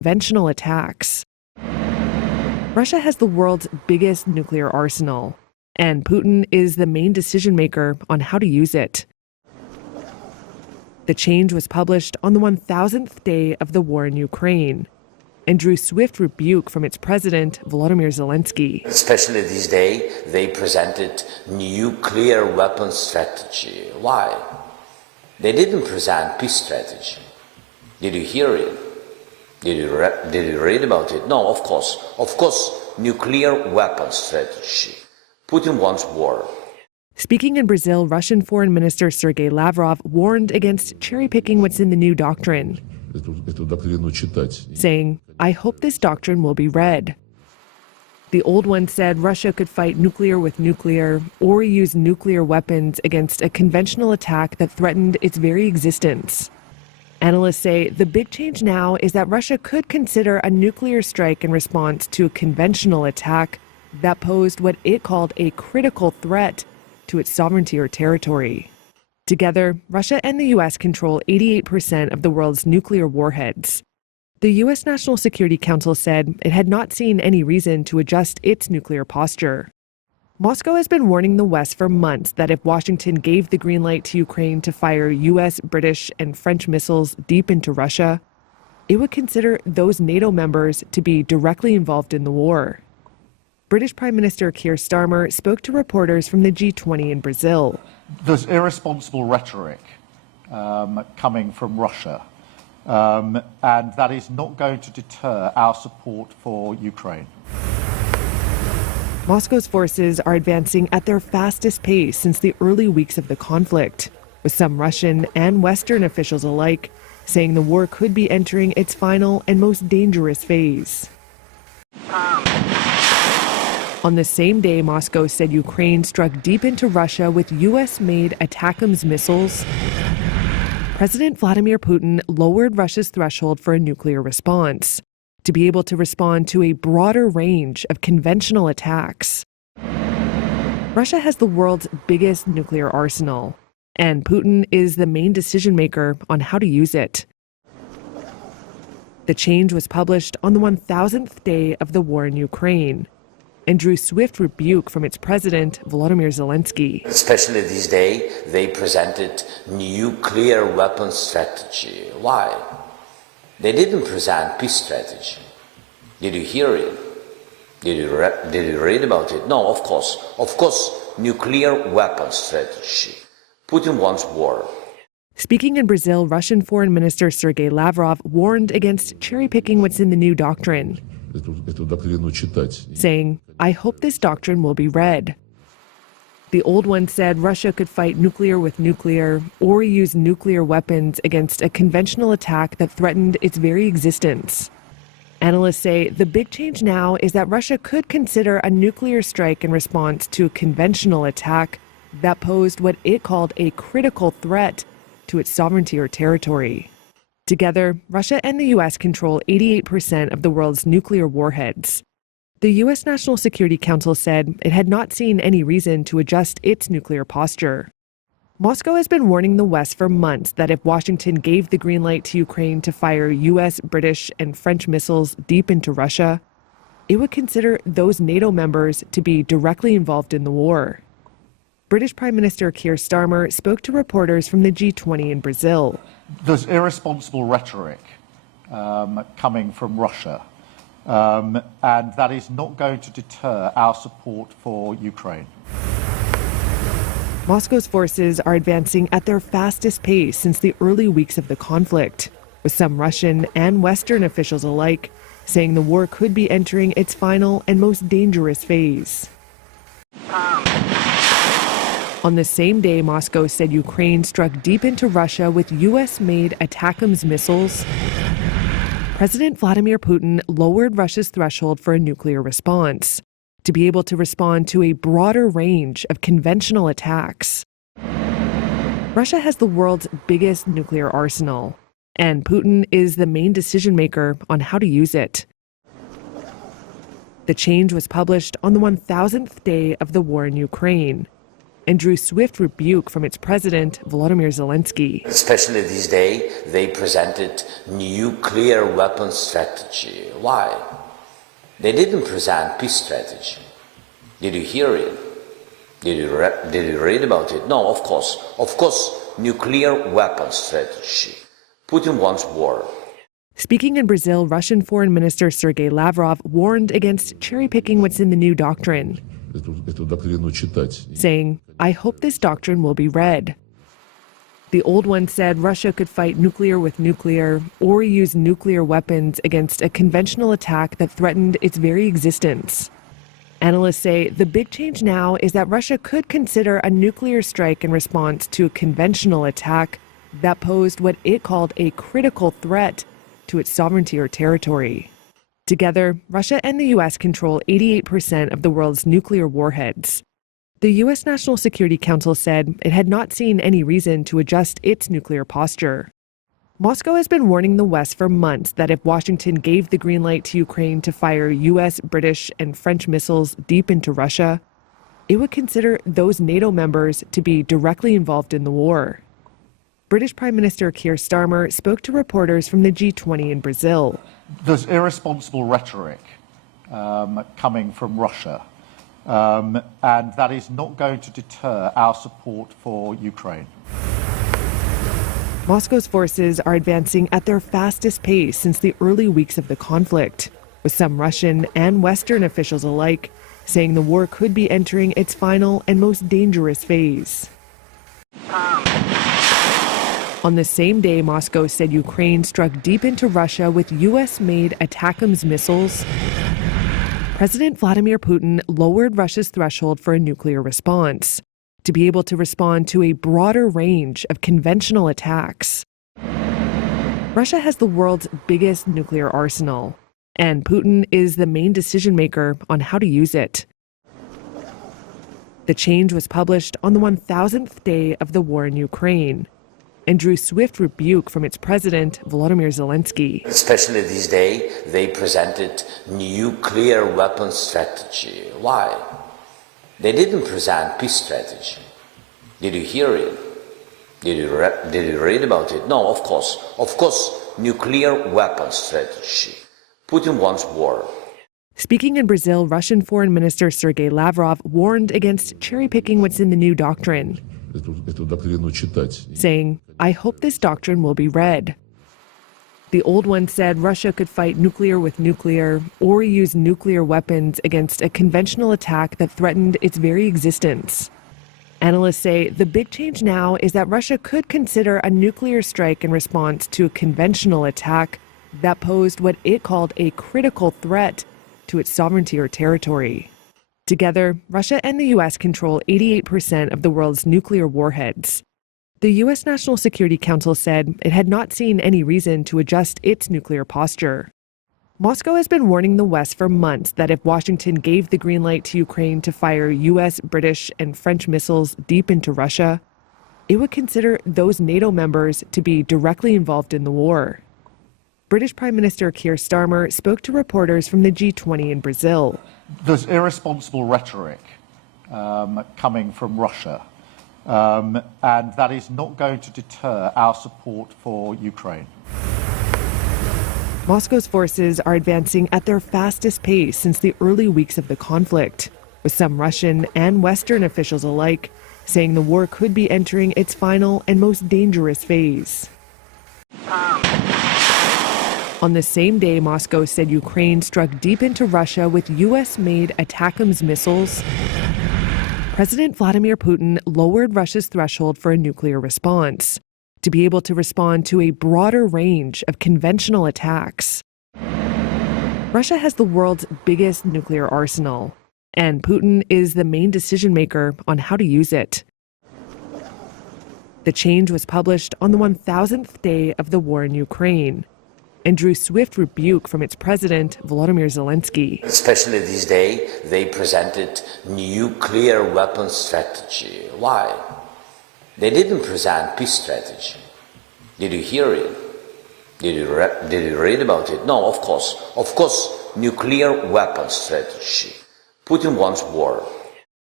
conventional attacks. Russia has the world's biggest nuclear arsenal, and Putin is the main decision maker on how to use it. The change was published on the 1,000th day of the war in Ukraine and drew swift rebuke from its president, Volodymyr Zelenskiy. Especially this day, they presented nuclear weapons strategy. Why? They didn't present peace strategy. Did you hear it? Did you read about it? No, of course. Of course, nuclear weapons strategy. Putin wants war. Speaking in Brazil, Russian Foreign Minister Sergei Lavrov warned against cherry-picking what's in the new doctrine, saying, "I hope this doctrine will be read." The old one said Russia could fight nuclear with nuclear or use nuclear weapons against a conventional attack that threatened its very existence. Analysts say the big change now is that Russia could consider a nuclear strike in response to a conventional attack that posed what it called a critical threat to its sovereignty or territory. Together, Russia and the U.S. control 88% of the world's nuclear warheads. The U.S. National Security Council said it had not seen any reason to adjust its nuclear posture. Moscow has been warning the West for months that if Washington gave the green light to Ukraine to fire U.S., British, and French missiles deep into Russia, it would consider those NATO members to be directly involved in the war. British Prime Minister Keir Starmer spoke to reporters from the G20 in Brazil. There's irresponsible rhetoric coming from Russia, and that is not going to deter our support for Ukraine. Moscow's forces are advancing at their fastest pace since the early weeks of the conflict, with some Russian and Western officials alike saying the war could be entering its final and most dangerous phase. On the same day, Moscow said Ukraine struck deep into Russia with U.S.-made ATACMS missiles. President Vladimir Putin lowered Russia's threshold for a nuclear response to be able to respond to a broader range of conventional attacks. Russia has the world's biggest nuclear arsenal, and Putin is the main decision maker on how to use it. The change was published on the 1,000th day of the war in Ukraine and drew swift rebuke from its president, Volodymyr Zelenskiy. Especially this day, they presented nuclear weapons strategy. Why? They didn't present peace strategy. Did you hear it? Did you read about it? No, of course. Of course, nuclear weapons strategy. Putin wants war. Speaking in Brazil, Russian Foreign Minister Sergei Lavrov warned against cherry-picking what's in the new doctrine, saying, "I hope this doctrine will be read." The old one said Russia could fight nuclear with nuclear or use nuclear weapons against a conventional attack that threatened its very existence. Analysts say the big change now is that Russia could consider a nuclear strike in response to a conventional attack that posed what it called a critical threat to its sovereignty or territory. Together, Russia and the U.S. control 88% of the world's nuclear warheads. The U.S. National Security Council said it had not seen any reason to adjust its nuclear posture. Moscow has been warning the West for months that if Washington gave the green light to Ukraine to fire U.S., British, and French missiles deep into Russia, it would consider those NATO members to be directly involved in the war. British Prime Minister Keir Starmer spoke to reporters from the G20 in Brazil. There's irresponsible rhetoric coming from Russia, and that is not going to deter our support for Ukraine. Moscow's forces are advancing at their fastest pace since the early weeks of the conflict, with some Russian and Western officials alike saying the war could be entering its final and most dangerous phase. On the same day, Moscow said Ukraine struck deep into Russia with U.S.-made ATACMS missiles. President Vladimir Putin lowered Russia's threshold for a nuclear response to be able to respond to a broader range of conventional attacks. Russia has the world's biggest nuclear arsenal, and Putin is the main decision maker on how to use it. The change was published on the 1,000th day of the war in Ukraine and drew swift rebuke from its president, Volodymyr Zelenskiy. Especially this day, they presented nuclear weapons strategy. Why? They didn't present peace strategy. Did you hear it? Did you read about it? No, of course. Of course, nuclear weapons strategy. Putin wants war. Speaking in Brazil, Russian Foreign Minister Sergei Lavrov warned against cherry-picking what's in the new doctrine, saying, "I hope this doctrine will be read." The old one said Russia could fight nuclear with nuclear or use nuclear weapons against a conventional attack that threatened its very existence. Analysts say the big change now is that Russia could consider a nuclear strike in response to a conventional attack that posed what it called a critical threat to its sovereignty or territory. Together, Russia and the U.S. control 88% of the world's nuclear warheads. The U.S. National Security Council said it had not seen any reason to adjust its nuclear posture. Moscow has been warning the West for months that if Washington gave the green light to Ukraine to fire U.S., British, and French missiles deep into Russia, it would consider those NATO members to be directly involved in the war. British Prime Minister Keir Starmer spoke to reporters from the G20 in Brazil. There's irresponsible rhetoric coming from Russia, and that is not going to deter our support for Ukraine. Moscow's forces are advancing at their fastest pace since the early weeks of the conflict, with some Russian and Western officials alike saying the war could be entering its final and most dangerous phase. On the same day, Moscow said Ukraine struck deep into Russia with U.S.-made ATACMS missiles. President Vladimir Putin lowered Russia's threshold for a nuclear response to be able to respond to a broader range of conventional attacks. Russia has the world's biggest nuclear arsenal, and Putin is the main decision maker on how to use it. The change was published on the 1,000th day of the war in Ukraine and drew swift rebuke from its president, Volodymyr Zelenskiy. Especially this day, they presented nuclear weapons strategy. Why? They didn't present peace strategy. Did you hear it? Did you read about it? No, of course. Of course, nuclear weapons strategy. Putin wants war. Speaking in Brazil, Russian Foreign Minister Sergei Lavrov warned against cherry-picking what's in the new doctrine, saying, "I hope this doctrine will be read." The old one said Russia could fight nuclear with nuclear or use nuclear weapons against a conventional attack that threatened its very existence. Analysts say the big change now is that Russia could consider a nuclear strike in response to a conventional attack that posed what it called a critical threat to its sovereignty or territory. Together, Russia and the U.S. control 88% of the world's nuclear warheads. The U.S. National Security Council said it had not seen any reason to adjust its nuclear posture. Moscow has been warning the West for months that if Washington gave the green light to Ukraine to fire U.S., British, and French missiles deep into Russia, it would consider those NATO members to be directly involved in the war. British Prime Minister Keir Starmer spoke to reporters from the G20 in Brazil. There's irresponsible rhetoric coming from Russia, and that is not going to deter our support for Ukraine. Moscow's forces are advancing at their fastest pace since the early weeks of the conflict, with some Russian and Western officials alike saying the war could be entering its final and most dangerous phase. On the same day, Moscow said Ukraine struck deep into Russia with U.S.-made ATACMS missiles. President Vladimir Putin lowered Russia's threshold for a nuclear response to be able to respond to a broader range of conventional attacks. Russia has the world's biggest nuclear arsenal, and Putin is the main decision maker on how to use it. The change was published on the 1,000th day of the war in Ukraine and drew swift rebuke from its president, Volodymyr Zelenskiy. Especially this day, they presented nuclear weapons strategy. Why? They didn't present peace strategy. Did you hear it? Did you read about it? No, of course. Of course, nuclear weapons strategy. Putin wants war.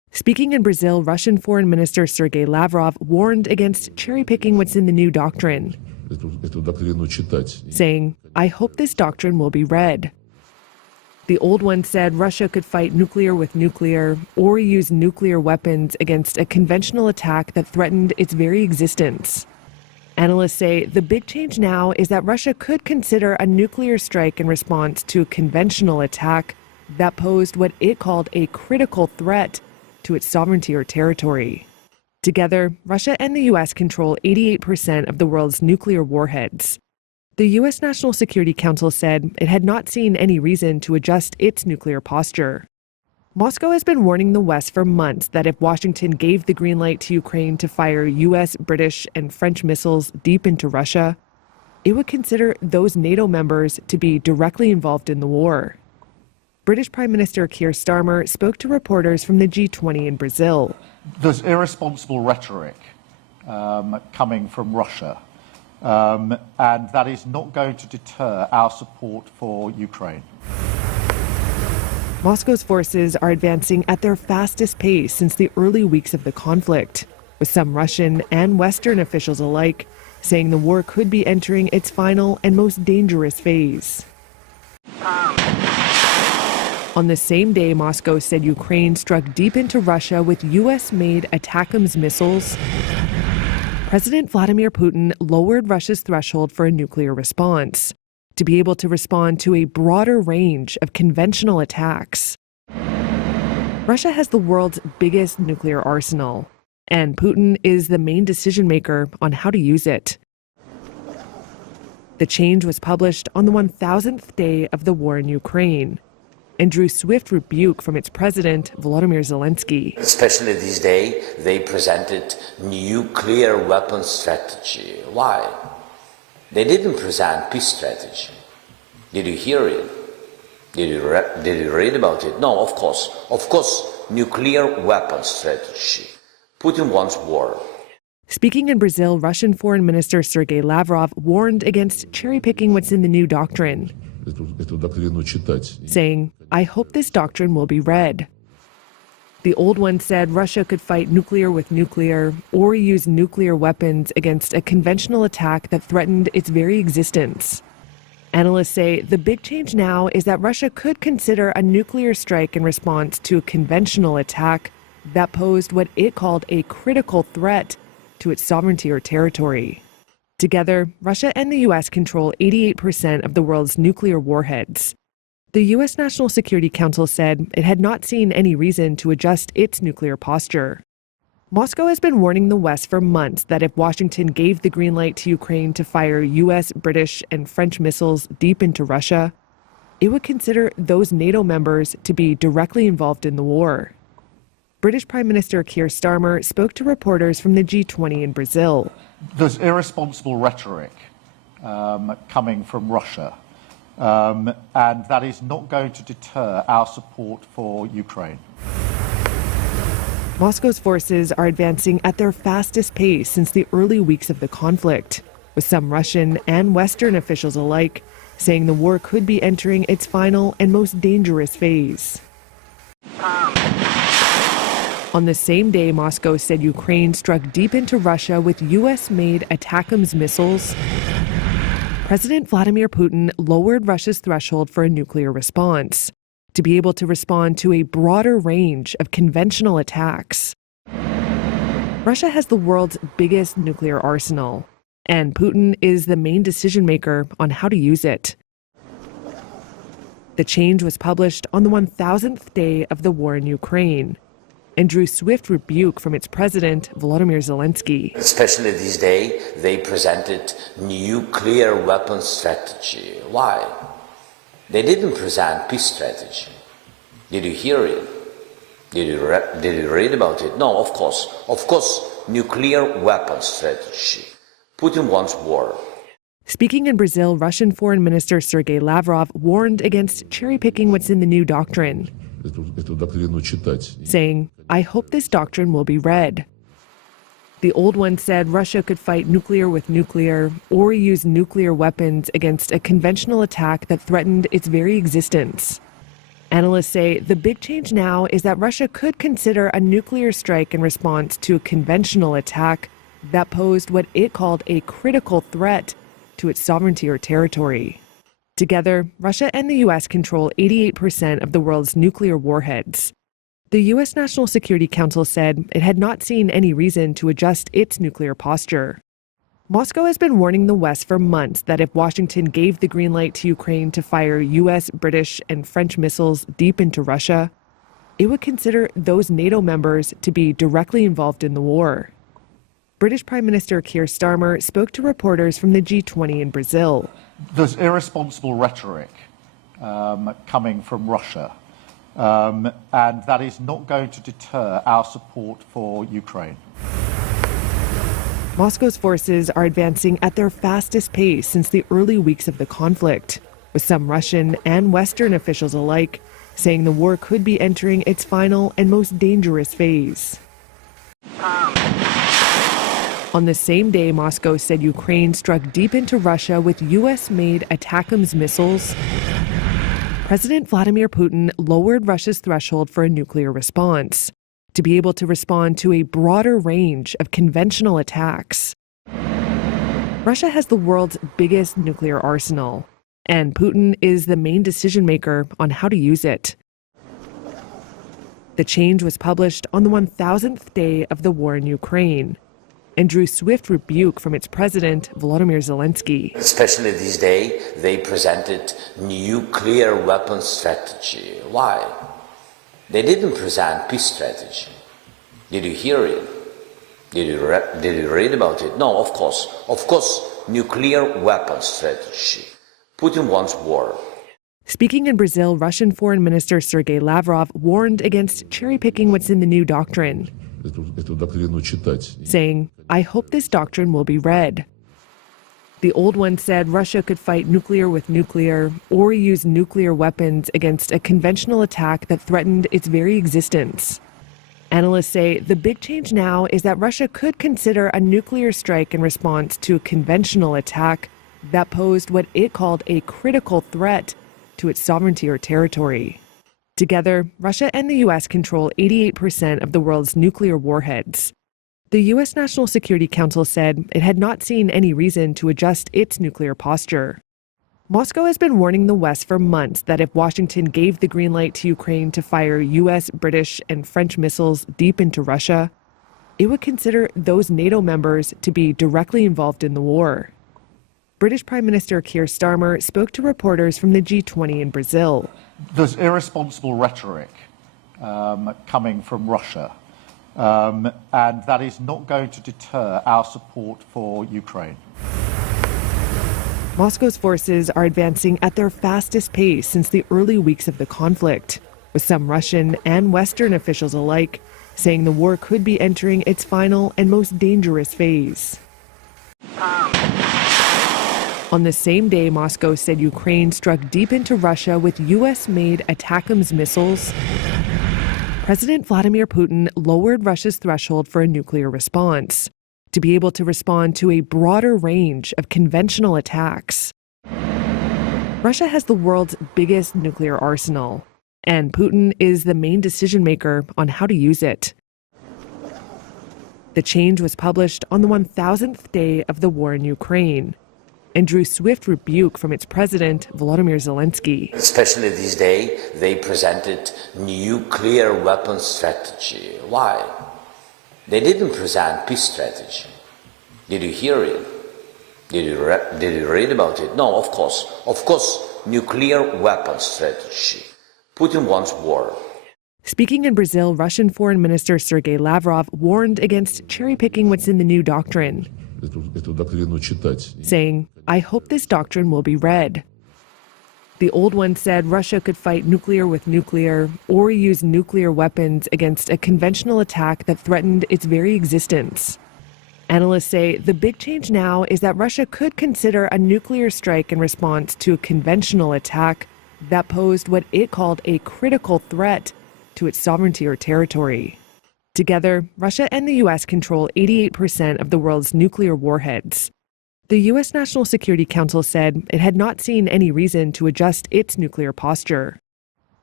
Speaking in Brazil, Russian Foreign Minister Sergei Lavrov warned against cherry-picking what's in the new doctrine, saying, "I hope this doctrine will be read." The old one said Russia could fight nuclear with nuclear or use nuclear weapons against a conventional attack that threatened its very existence. Analysts say the big change now is that Russia could consider a nuclear strike in response to a conventional attack that posed what it called a critical threat to its sovereignty or territory. Together, Russia and the U.S. control 88% of the world's nuclear warheads. The U.S. National Security Council said it had not seen any reason to adjust its nuclear posture. Moscow has been warning the West for months that if Washington gave the green light to Ukraine to fire U.S., British, and French missiles deep into Russia, it would consider those NATO members to be directly involved in the war. British Prime Minister Keir Starmer spoke to reporters from the G20 in Brazil. There's irresponsible rhetoric coming from Russia, and that is not going to deter our support for Ukraine. Moscow's forces are advancing at their fastest pace since the early weeks of the conflict, with some Russian and Western officials alike saying the war could be entering its final and most dangerous phase. On the same day, Moscow said Ukraine struck deep into Russia with U.S.-made ATACMS missiles. President Vladimir Putin lowered Russia's threshold for a nuclear response to be able to respond to a broader range of conventional attacks. Russia has the world's biggest nuclear arsenal, and Putin is the main decision maker on how to use it. The change was published on the 1,000th day of the war in Ukraine and drew swift rebuke from its president, Volodymyr Zelenskiy. Especially this day, they presented nuclear weapons strategy. Why? They didn't present peace strategy. Did you hear it? Did you read about it? No, of course. Of course, nuclear weapons strategy. Putin wants war. Speaking in Brazil, Russian Foreign Minister Sergei Lavrov warned against cherry-picking what's in the new doctrine, saying, "I hope this doctrine will be read." The old one said Russia could fight nuclear with nuclear or use nuclear weapons against a conventional attack that threatened its very existence. Analysts say the big change now is that Russia could consider a nuclear strike in response to a conventional attack that posed what it called a critical threat to its sovereignty or territory. Together, Russia and the U.S. control 88% of the world's nuclear warheads. The U.S. National Security Council said it had not seen any reason to adjust its nuclear posture. Moscow has been warning the West for months that if Washington gave the green light to Ukraine to fire U.S., British, and French missiles deep into Russia, it would consider those NATO members to be directly involved in the war. British Prime Minister Keir Starmer spoke to reporters from the G20 in Brazil. There's irresponsible rhetoric coming from Russia, and that is not going to deter our support for Ukraine. Moscow's forces are advancing at their fastest pace since the early weeks of the conflict, with some Russian and Western officials alike saying the war could be entering its final and most dangerous phase. On the same day, Moscow said Ukraine struck deep into Russia with U.S.-made ATACMS missiles. President Vladimir Putin lowered Russia's threshold for a nuclear response to be able to respond to a broader range of conventional attacks. Russia has the world's biggest nuclear arsenal, and Putin is the main decision maker on how to use it. The change was published on the 1,000th day of the war in Ukraine and drew swift rebuke from its president, Volodymyr Zelenskiy. Especially this day, they presented nuclear weapons strategy. Why? They didn't present peace strategy. Did you hear it? Did you read about it? No, of course. Of course, nuclear weapons strategy. Putin wants war. Speaking in Brazil, Russian Foreign Minister Sergei Lavrov warned against cherry-picking what's in the new doctrine, saying, "I hope this doctrine will be read." The old one said Russia could fight nuclear with nuclear or use nuclear weapons against a conventional attack that threatened its very existence. Analysts say the big change now is that Russia could consider a nuclear strike in response to a conventional attack that posed what it called a critical threat to its sovereignty or territory. Together, Russia and the U.S. control 88% of the world's nuclear warheads. The U.S. National Security Council said it had not seen any reason to adjust its nuclear posture. Moscow has been warning the West for months that if Washington gave the green light to Ukraine to fire U.S., British, and French missiles deep into Russia, it would consider those NATO members to be directly involved in the war. British Prime Minister Keir Starmer spoke to reporters from the G20 in Brazil. There's irresponsible rhetoric coming from Russia, and that is not going to deter our support for Ukraine. Moscow's forces are advancing at their fastest pace since the early weeks of the conflict, with some Russian and Western officials alike saying the war could be entering its final and most dangerous phase. On the same day, Moscow said Ukraine struck deep into Russia with U.S.-made ATACMS missiles. President Vladimir Putin lowered Russia's threshold for a nuclear response to be able to respond to a broader range of conventional attacks. Russia has the world's biggest nuclear arsenal, and Putin is the main decision maker on how to use it. The change was published on the 1,000th day of the war in Ukraine and drew swift rebuke from its president, Volodymyr Zelenskiy. Especially this day, they presented nuclear weapons strategy. Why? They didn't present peace strategy. Did you hear it? Did you read about it? No, of course. Of course, nuclear weapons strategy. Putin wants war. Speaking in Brazil, Russian Foreign Minister Sergei Lavrov warned against cherry-picking what's in the new doctrine, saying, "I hope this doctrine will be read." The old one said Russia could fight nuclear with nuclear or use nuclear weapons against a conventional attack that threatened its very existence. Analysts say the big change now is that Russia could consider a nuclear strike in response to a conventional attack that posed what it called a critical threat to its sovereignty or territory. Together, Russia and the U.S. control 88% of the world's nuclear warheads. The U.S. National Security Council said it had not seen any reason to adjust its nuclear posture. Moscow has been warning the West for months that if Washington gave the green light to Ukraine to fire U.S., British, and French missiles deep into Russia, it would consider those NATO members to be directly involved in the war. British Prime Minister Keir Starmer spoke to reporters from the G20 in Brazil. There's irresponsible rhetoric coming from Russia, and that is not going to deter our support for Ukraine. Moscow's forces are advancing at their fastest pace since the early weeks of the conflict, with some Russian and Western officials alike saying the war could be entering its final and most dangerous phase. On the same day, Moscow said Ukraine struck deep into Russia with U.S.-made ATACMS missiles. President Vladimir Putin lowered Russia's threshold for a nuclear response to be able to respond to a broader range of conventional attacks. Russia has the world's biggest nuclear arsenal, and Putin is the main decision maker on how to use it. The change was published on the 1,000th day of the war in Ukraine and drew swift rebuke from its president, Volodymyr Zelenskiy. Especially this day, they presented nuclear weapons strategy. Why? They didn't present peace strategy. Did you hear it? Did you read about it? No, of course. Of course, nuclear weapons strategy. Putin wants war. Speaking in Brazil, Russian Foreign Minister Sergei Lavrov warned against cherry-picking what's in the new doctrine, saying, "I hope this doctrine will be read." The old one said Russia could fight nuclear with nuclear or use nuclear weapons against a conventional attack that threatened its very existence. Analysts say the big change now is that Russia could consider a nuclear strike in response to a conventional attack that posed what it called a critical threat to its sovereignty or territory. Together, Russia and the U.S. control 88% of the world's nuclear warheads. The U.S. National Security Council said it had not seen any reason to adjust its nuclear posture.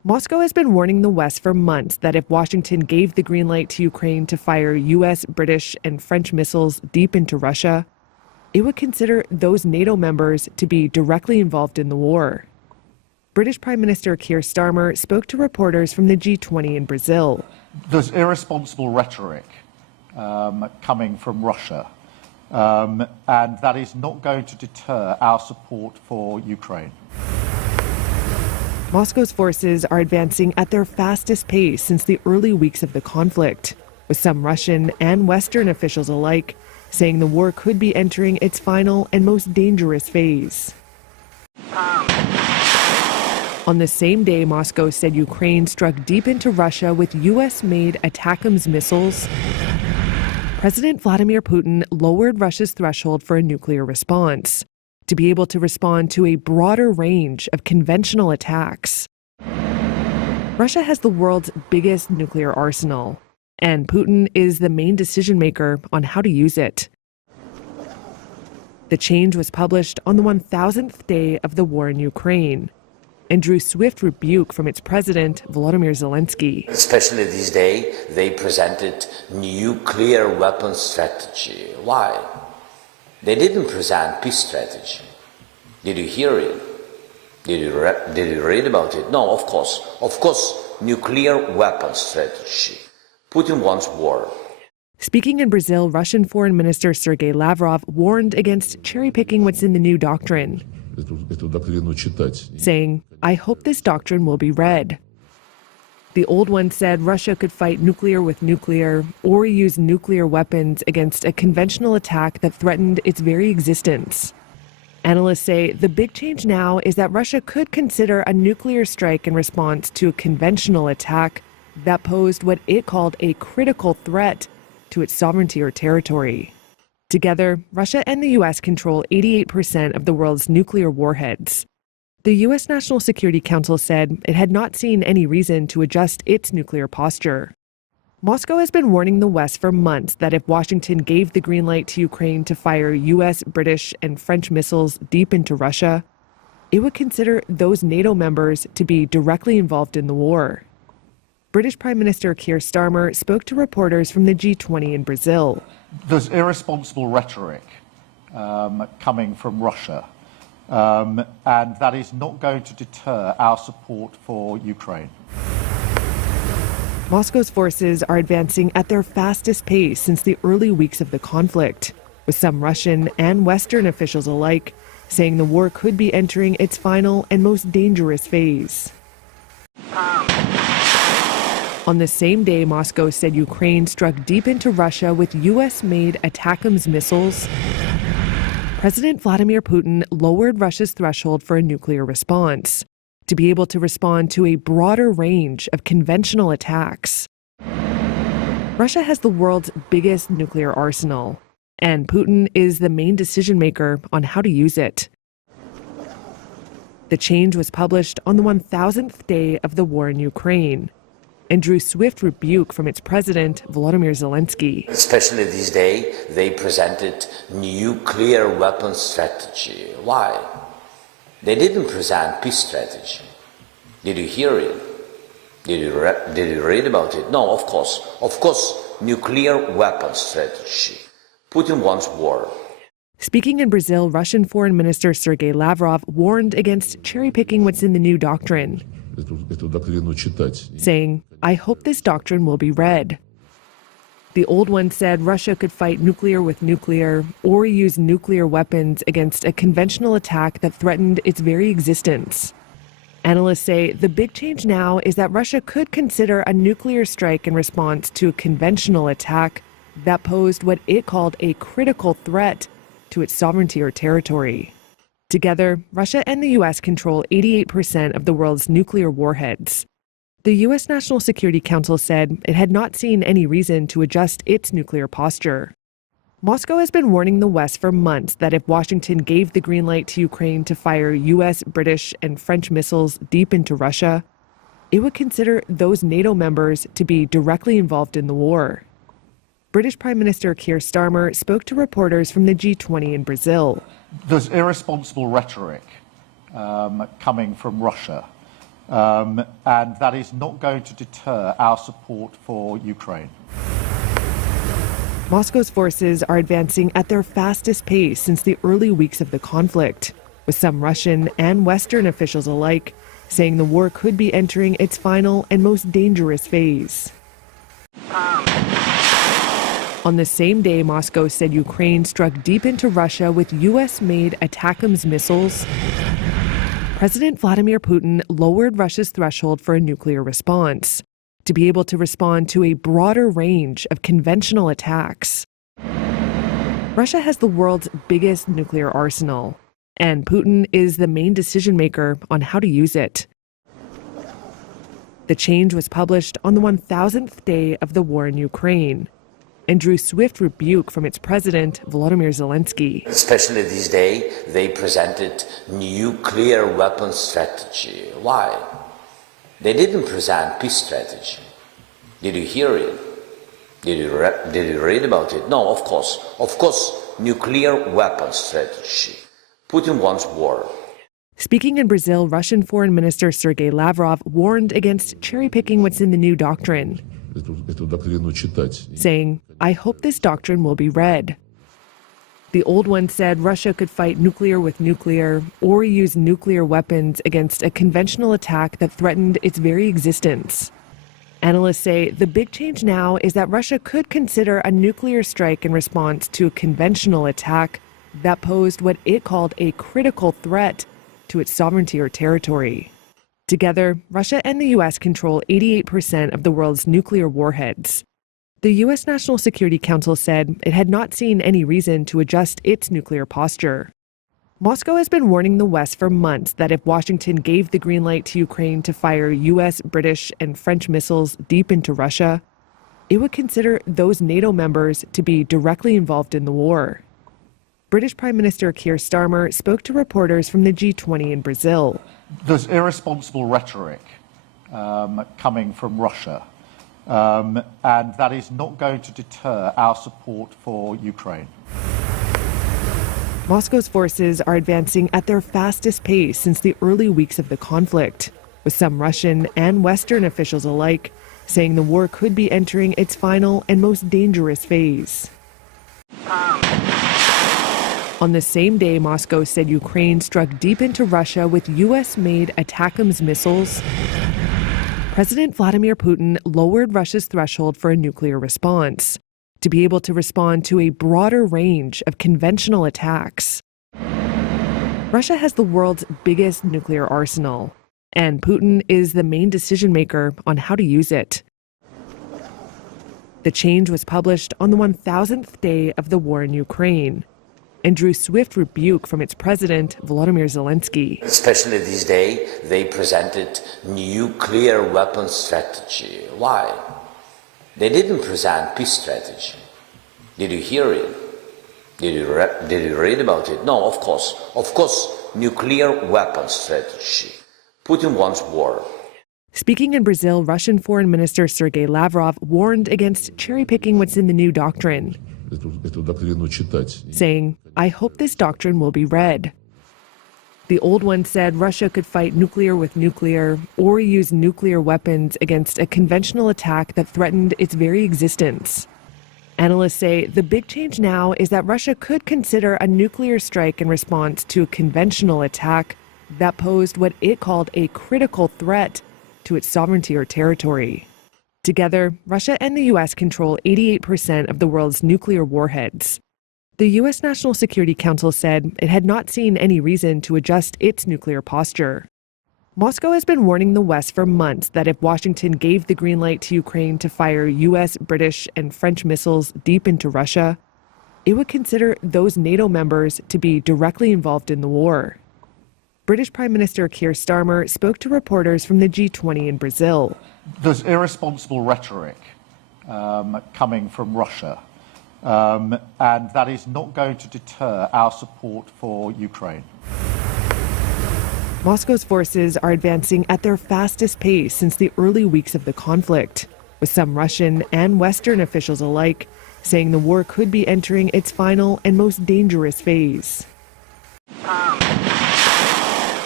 Moscow has been warning the West for months that if Washington gave the green light to Ukraine to fire U.S., British, and French missiles deep into Russia, it would consider those NATO members to be directly involved in the war. British Prime Minister Keir Starmer spoke to reporters from the G20 in Brazil. There's irresponsible rhetoric coming from Russia, and that is not going to deter our support for Ukraine. Moscow's forces are advancing at their fastest pace since the early weeks of the conflict, with some Russian and Western officials alike saying the war could be entering its final and most dangerous phase. On the same day, Moscow said Ukraine struck deep into Russia with U.S.-made ATACMS missiles. President Vladimir Putin lowered Russia's threshold for a nuclear response to be able to respond to a broader range of conventional attacks. Russia has the world's biggest nuclear arsenal, and Putin is the main decision maker on how to use it. The change was published on the 1,000th day of the war in Ukraine and drew swift rebuke from its president, Volodymyr Zelenskiy. Especially this day, they presented nuclear weapons strategy. Why? They didn't present peace strategy. Did you hear it? Did you read about it? No, of course. Of course, nuclear weapons strategy. Putin wants war. Speaking in Brazil, Russian Foreign Minister Sergei Lavrov warned against cherry-picking what's in the new doctrine, saying, "I hope this doctrine will be read." The old one said Russia could fight nuclear with nuclear or use nuclear weapons against a conventional attack that threatened its very existence. Analysts say the big change now is that Russia could consider a nuclear strike in response to a conventional attack that posed what it called a critical threat to its sovereignty or territory. Together, Russia and the U.S. control 88% of the world's nuclear warheads. The U.S. National Security Council said it had not seen any reason to adjust its nuclear posture. Moscow has been warning the West for months that if Washington gave the green light to Ukraine to fire U.S., British, and French missiles deep into Russia, it would consider those NATO members to be directly involved in the war. British Prime Minister Keir Starmer spoke to reporters from the G20 in Brazil. There's irresponsible rhetoric coming from Russia, and that is not going to deter our support for Ukraine. Moscow's forces are advancing at their fastest pace since the early weeks of the conflict, with some Russian and Western officials alike saying the war could be entering its final and most dangerous phase. On the same day, Moscow said Ukraine struck deep into Russia with U.S.-made ATACMS missiles. President Vladimir Putin lowered Russia's threshold for a nuclear response to be able to respond to a broader range of conventional attacks. Russia has the world's biggest nuclear arsenal, and Putin is the main decision maker on how to use it. The change was published on the 1,000th day of the war in Ukraine and drew swift rebuke from its president, Volodymyr Zelenskiy. Especially this day, they presented nuclear weapons strategy. Why? They didn't present peace strategy. Did you hear it? Did you read about it? No, of course. Of course, nuclear weapons strategy. Putin wants war. Speaking in Brazil, Russian Foreign Minister Sergei Lavrov warned against cherry-picking what's in the new doctrine, saying, "I hope this doctrine will be read." The old one said Russia could fight nuclear with nuclear or use nuclear weapons against a conventional attack that threatened its very existence. Analysts say the big change now is that Russia could consider a nuclear strike in response to a conventional attack that posed what it called a critical threat to its sovereignty or territory. Together, Russia and the U.S. control 88% of the world's nuclear warheads. The U.S. National Security Council said it had not seen any reason to adjust its nuclear posture. Moscow has been warning the West for months that if Washington gave the green light to Ukraine to fire U.S., British, and French missiles deep into Russia, it would consider those NATO members to be directly involved in the war. British Prime Minister Keir Starmer spoke to reporters from the G20 in Brazil. There's irresponsible rhetoric coming from Russia, and that is not going to deter our support for Ukraine. Moscow's forces are advancing at their fastest pace since the early weeks of the conflict, with some Russian and Western officials alike saying the war could be entering its final and most dangerous phase. On the same day, Moscow said Ukraine struck deep into Russia with U.S.-made ATACMS missiles. President Vladimir Putin lowered Russia's threshold for a nuclear response to be able to respond to a broader range of conventional attacks. Russia has the world's biggest nuclear arsenal, and Putin is the main decision maker on how to use it. The change was published on the 1,000th day of the war in Ukraine and drew swift rebuke from its president, Volodymyr Zelenskiy. Especially this day, they presented nuclear weapons strategy. Why? They didn't present peace strategy. Did you hear it? Did you read about it? No, of course. Of course, nuclear weapons strategy. Putin wants war. Speaking in Brazil, Russian Foreign Minister Sergei Lavrov warned against cherry-picking what's in the new doctrine, saying, "I hope this doctrine will be read." The old one said Russia could fight nuclear with nuclear or use nuclear weapons against a conventional attack that threatened its very existence. Analysts say the big change now is that Russia could consider a nuclear strike in response to a conventional attack that posed what it called a critical threat to its sovereignty or territory. Together, Russia and the U.S. control 88% of the world's nuclear warheads. The U.S. National Security Council said it had not seen any reason to adjust its nuclear posture. Moscow has been warning the West for months that if Washington gave the green light to Ukraine to fire U.S., British, and French missiles deep into Russia, it would consider those NATO members to be directly involved in the war. British Prime Minister Keir Starmer spoke to reporters from the G20 in Brazil. There's irresponsible rhetoric coming from Russia, and that is not going to deter our support for Ukraine. Moscow's forces are advancing at their fastest pace since the early weeks of the conflict, with some Russian and Western officials alike saying the war could be entering its final and most dangerous phase. On the same day, Moscow said Ukraine struck deep into Russia with U.S.-made ATACMS missiles. President Vladimir Putin lowered Russia's threshold for a nuclear response to be able to respond to a broader range of conventional attacks. Russia has the world's biggest nuclear arsenal, and Putin is the main decision maker on how to use it. The change was published on the 1,000th day of the war in Ukraine and drew swift rebuke from its president, Volodymyr Zelenskiy. Especially this day, they presented nuclear weapons strategy. Why? They didn't present peace strategy. Did you hear it? Did you read about it? No, of course. Of course, nuclear weapons strategy. Putin wants war. Speaking in Brazil, Russian Foreign Minister Sergei Lavrov warned against cherry-picking what's in the new doctrine, saying, "I hope this doctrine will be read." The old one said Russia could fight nuclear with nuclear or use nuclear weapons against a conventional attack that threatened its very existence. Analysts say the big change now is that Russia could consider a nuclear strike in response to a conventional attack that posed what it called a critical threat to its sovereignty or territory. Together, Russia and the U.S. control 88% of the world's nuclear warheads. The U.S. National Security Council said it had not seen any reason to adjust its nuclear posture. Moscow has been warning the West for months that if Washington gave the green light to Ukraine to fire U.S., British, and French missiles deep into Russia, it would consider those NATO members to be directly involved in the war. British Prime Minister Keir Starmer spoke to reporters from the G20 in Brazil. There's irresponsible rhetoric coming from Russia, and that is not going to deter our support for Ukraine. Moscow's forces are advancing at their fastest pace since the early weeks of the conflict, with some Russian and Western officials alike saying the war could be entering its final and most dangerous phase.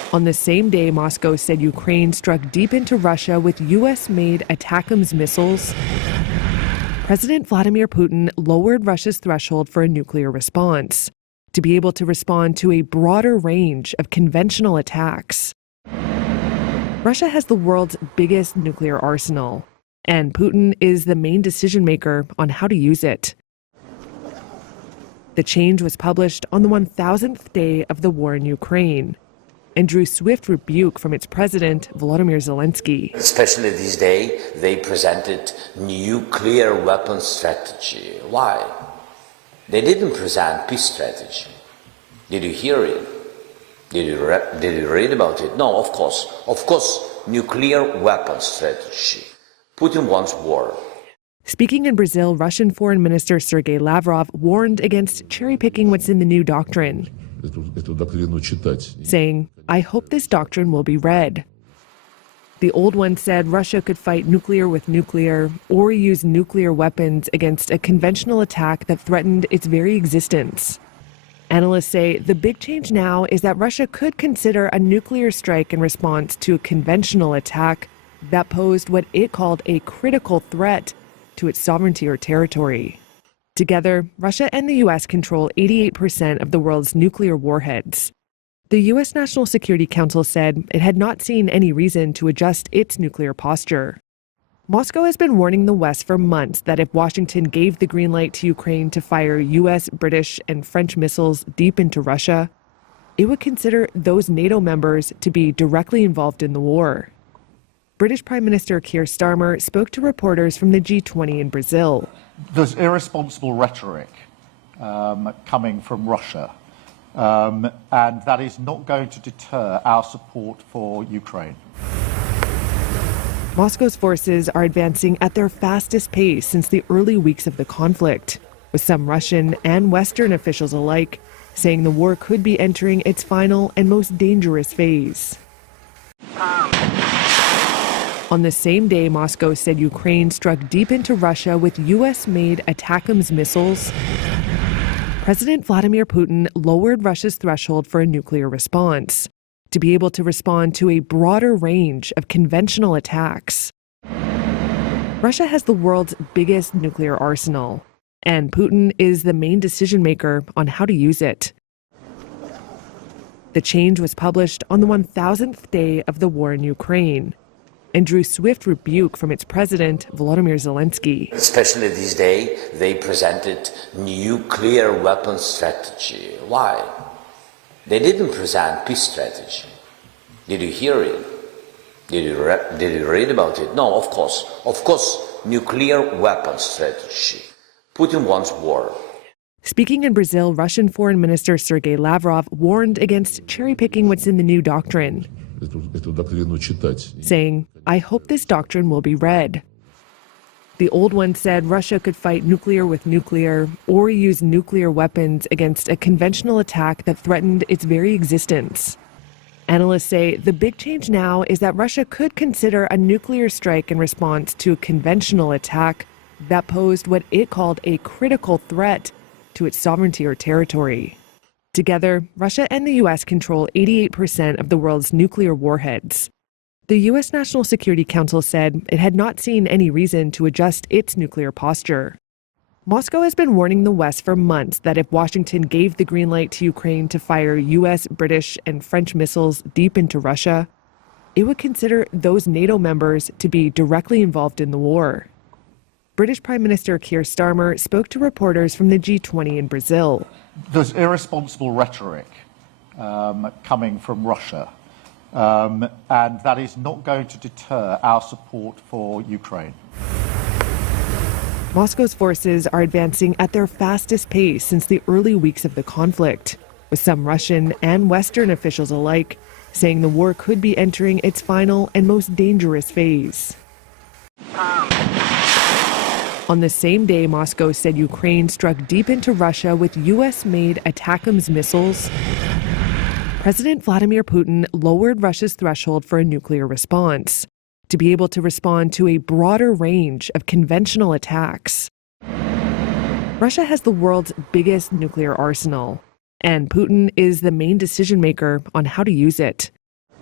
On the same day, Moscow said Ukraine struck deep into Russia with U.S.-made ATACMS missiles. President Vladimir Putin lowered Russia's threshold for a nuclear response to be able to respond to a broader range of conventional attacks. Russia has the world's biggest nuclear arsenal, and Putin is the main decision maker on how to use it. The change was published on the 1,000th day of the war in Ukraine and drew swift rebuke from its president, Volodymyr Zelenskiy. Especially this day, they presented nuclear weapons strategy. Why? They didn't present peace strategy. Did you hear it? Did you read about it? No, of course. Of course, nuclear weapons strategy. Putin wants war. Speaking in Brazil, Russian Foreign Minister Sergei Lavrov warned against cherry-picking what's in the new doctrine, saying, "I hope this doctrine will be read." The old one said Russia could fight nuclear with nuclear or use nuclear weapons against a conventional attack that threatened its very existence. Analysts say the big change now is that Russia could consider a nuclear strike in response to a conventional attack that posed what it called a critical threat to its sovereignty or territory. Together, Russia and the U.S. control 88% of the world's nuclear warheads. The U.S. National Security Council said it had not seen any reason to adjust its nuclear posture. Moscow has been warning the West for months that if Washington gave the green light to Ukraine to fire U.S., British, and French missiles deep into Russia, it would consider those NATO members to be directly involved in the war. British Prime Minister Keir Starmer spoke to reporters from the G20 in Brazil. There's irresponsible rhetoric coming from Russia, and that is not going to deter our support for Ukraine. Moscow's forces are advancing at their fastest pace since the early weeks of the conflict, with some Russian and Western officials alike saying the war could be entering its final and most dangerous phase. On the same day, Moscow said Ukraine struck deep into Russia with U.S.-made ATACMS missiles. President Vladimir Putin lowered Russia's threshold for a nuclear response to be able to respond to a broader range of conventional attacks. Russia has the world's biggest nuclear arsenal, and Putin is the main decision maker on how to use it. The change was published on the 1,000th day of the war in Ukraine and drew swift rebuke from its president, Volodymyr Zelenskiy. Especially this day, they presented nuclear weapons strategy. Why? They didn't present peace strategy. Did you hear it? Did you read about it? No, of course. Of course, nuclear weapons strategy. Putin wants war. Speaking in Brazil, Russian Foreign Minister Sergei Lavrov warned against cherry-picking what's in the new doctrine, saying, "I hope this doctrine will be read." The old one said Russia could fight nuclear with nuclear or use nuclear weapons against a conventional attack that threatened its very existence. Analysts say the big change now is that Russia could consider a nuclear strike in response to a conventional attack that posed what it called a critical threat to its sovereignty or territory. Together, Russia and the U.S. control 88% of the world's nuclear warheads. The U.S. National Security Council said it had not seen any reason to adjust its nuclear posture. Moscow has been warning the West for months that if Washington gave the green light to Ukraine to fire U.S., British, and French missiles deep into Russia, it would consider those NATO members to be directly involved in the war. British Prime Minister Keir Starmer spoke to reporters from the G20 in Brazil. There's irresponsible rhetoric coming from Russia, and that is not going to deter our support for Ukraine. Moscow's forces are advancing at their fastest pace since the early weeks of the conflict, with some Russian and Western officials alike saying the war could be entering its final and most dangerous phase. On the same day, Moscow said Ukraine struck deep into Russia with U.S.-made ATACMS missiles. President Vladimir Putin lowered Russia's threshold for a nuclear response to be able to respond to a broader range of conventional attacks. Russia has the world's biggest nuclear arsenal, and Putin is the main decision maker on how to use it.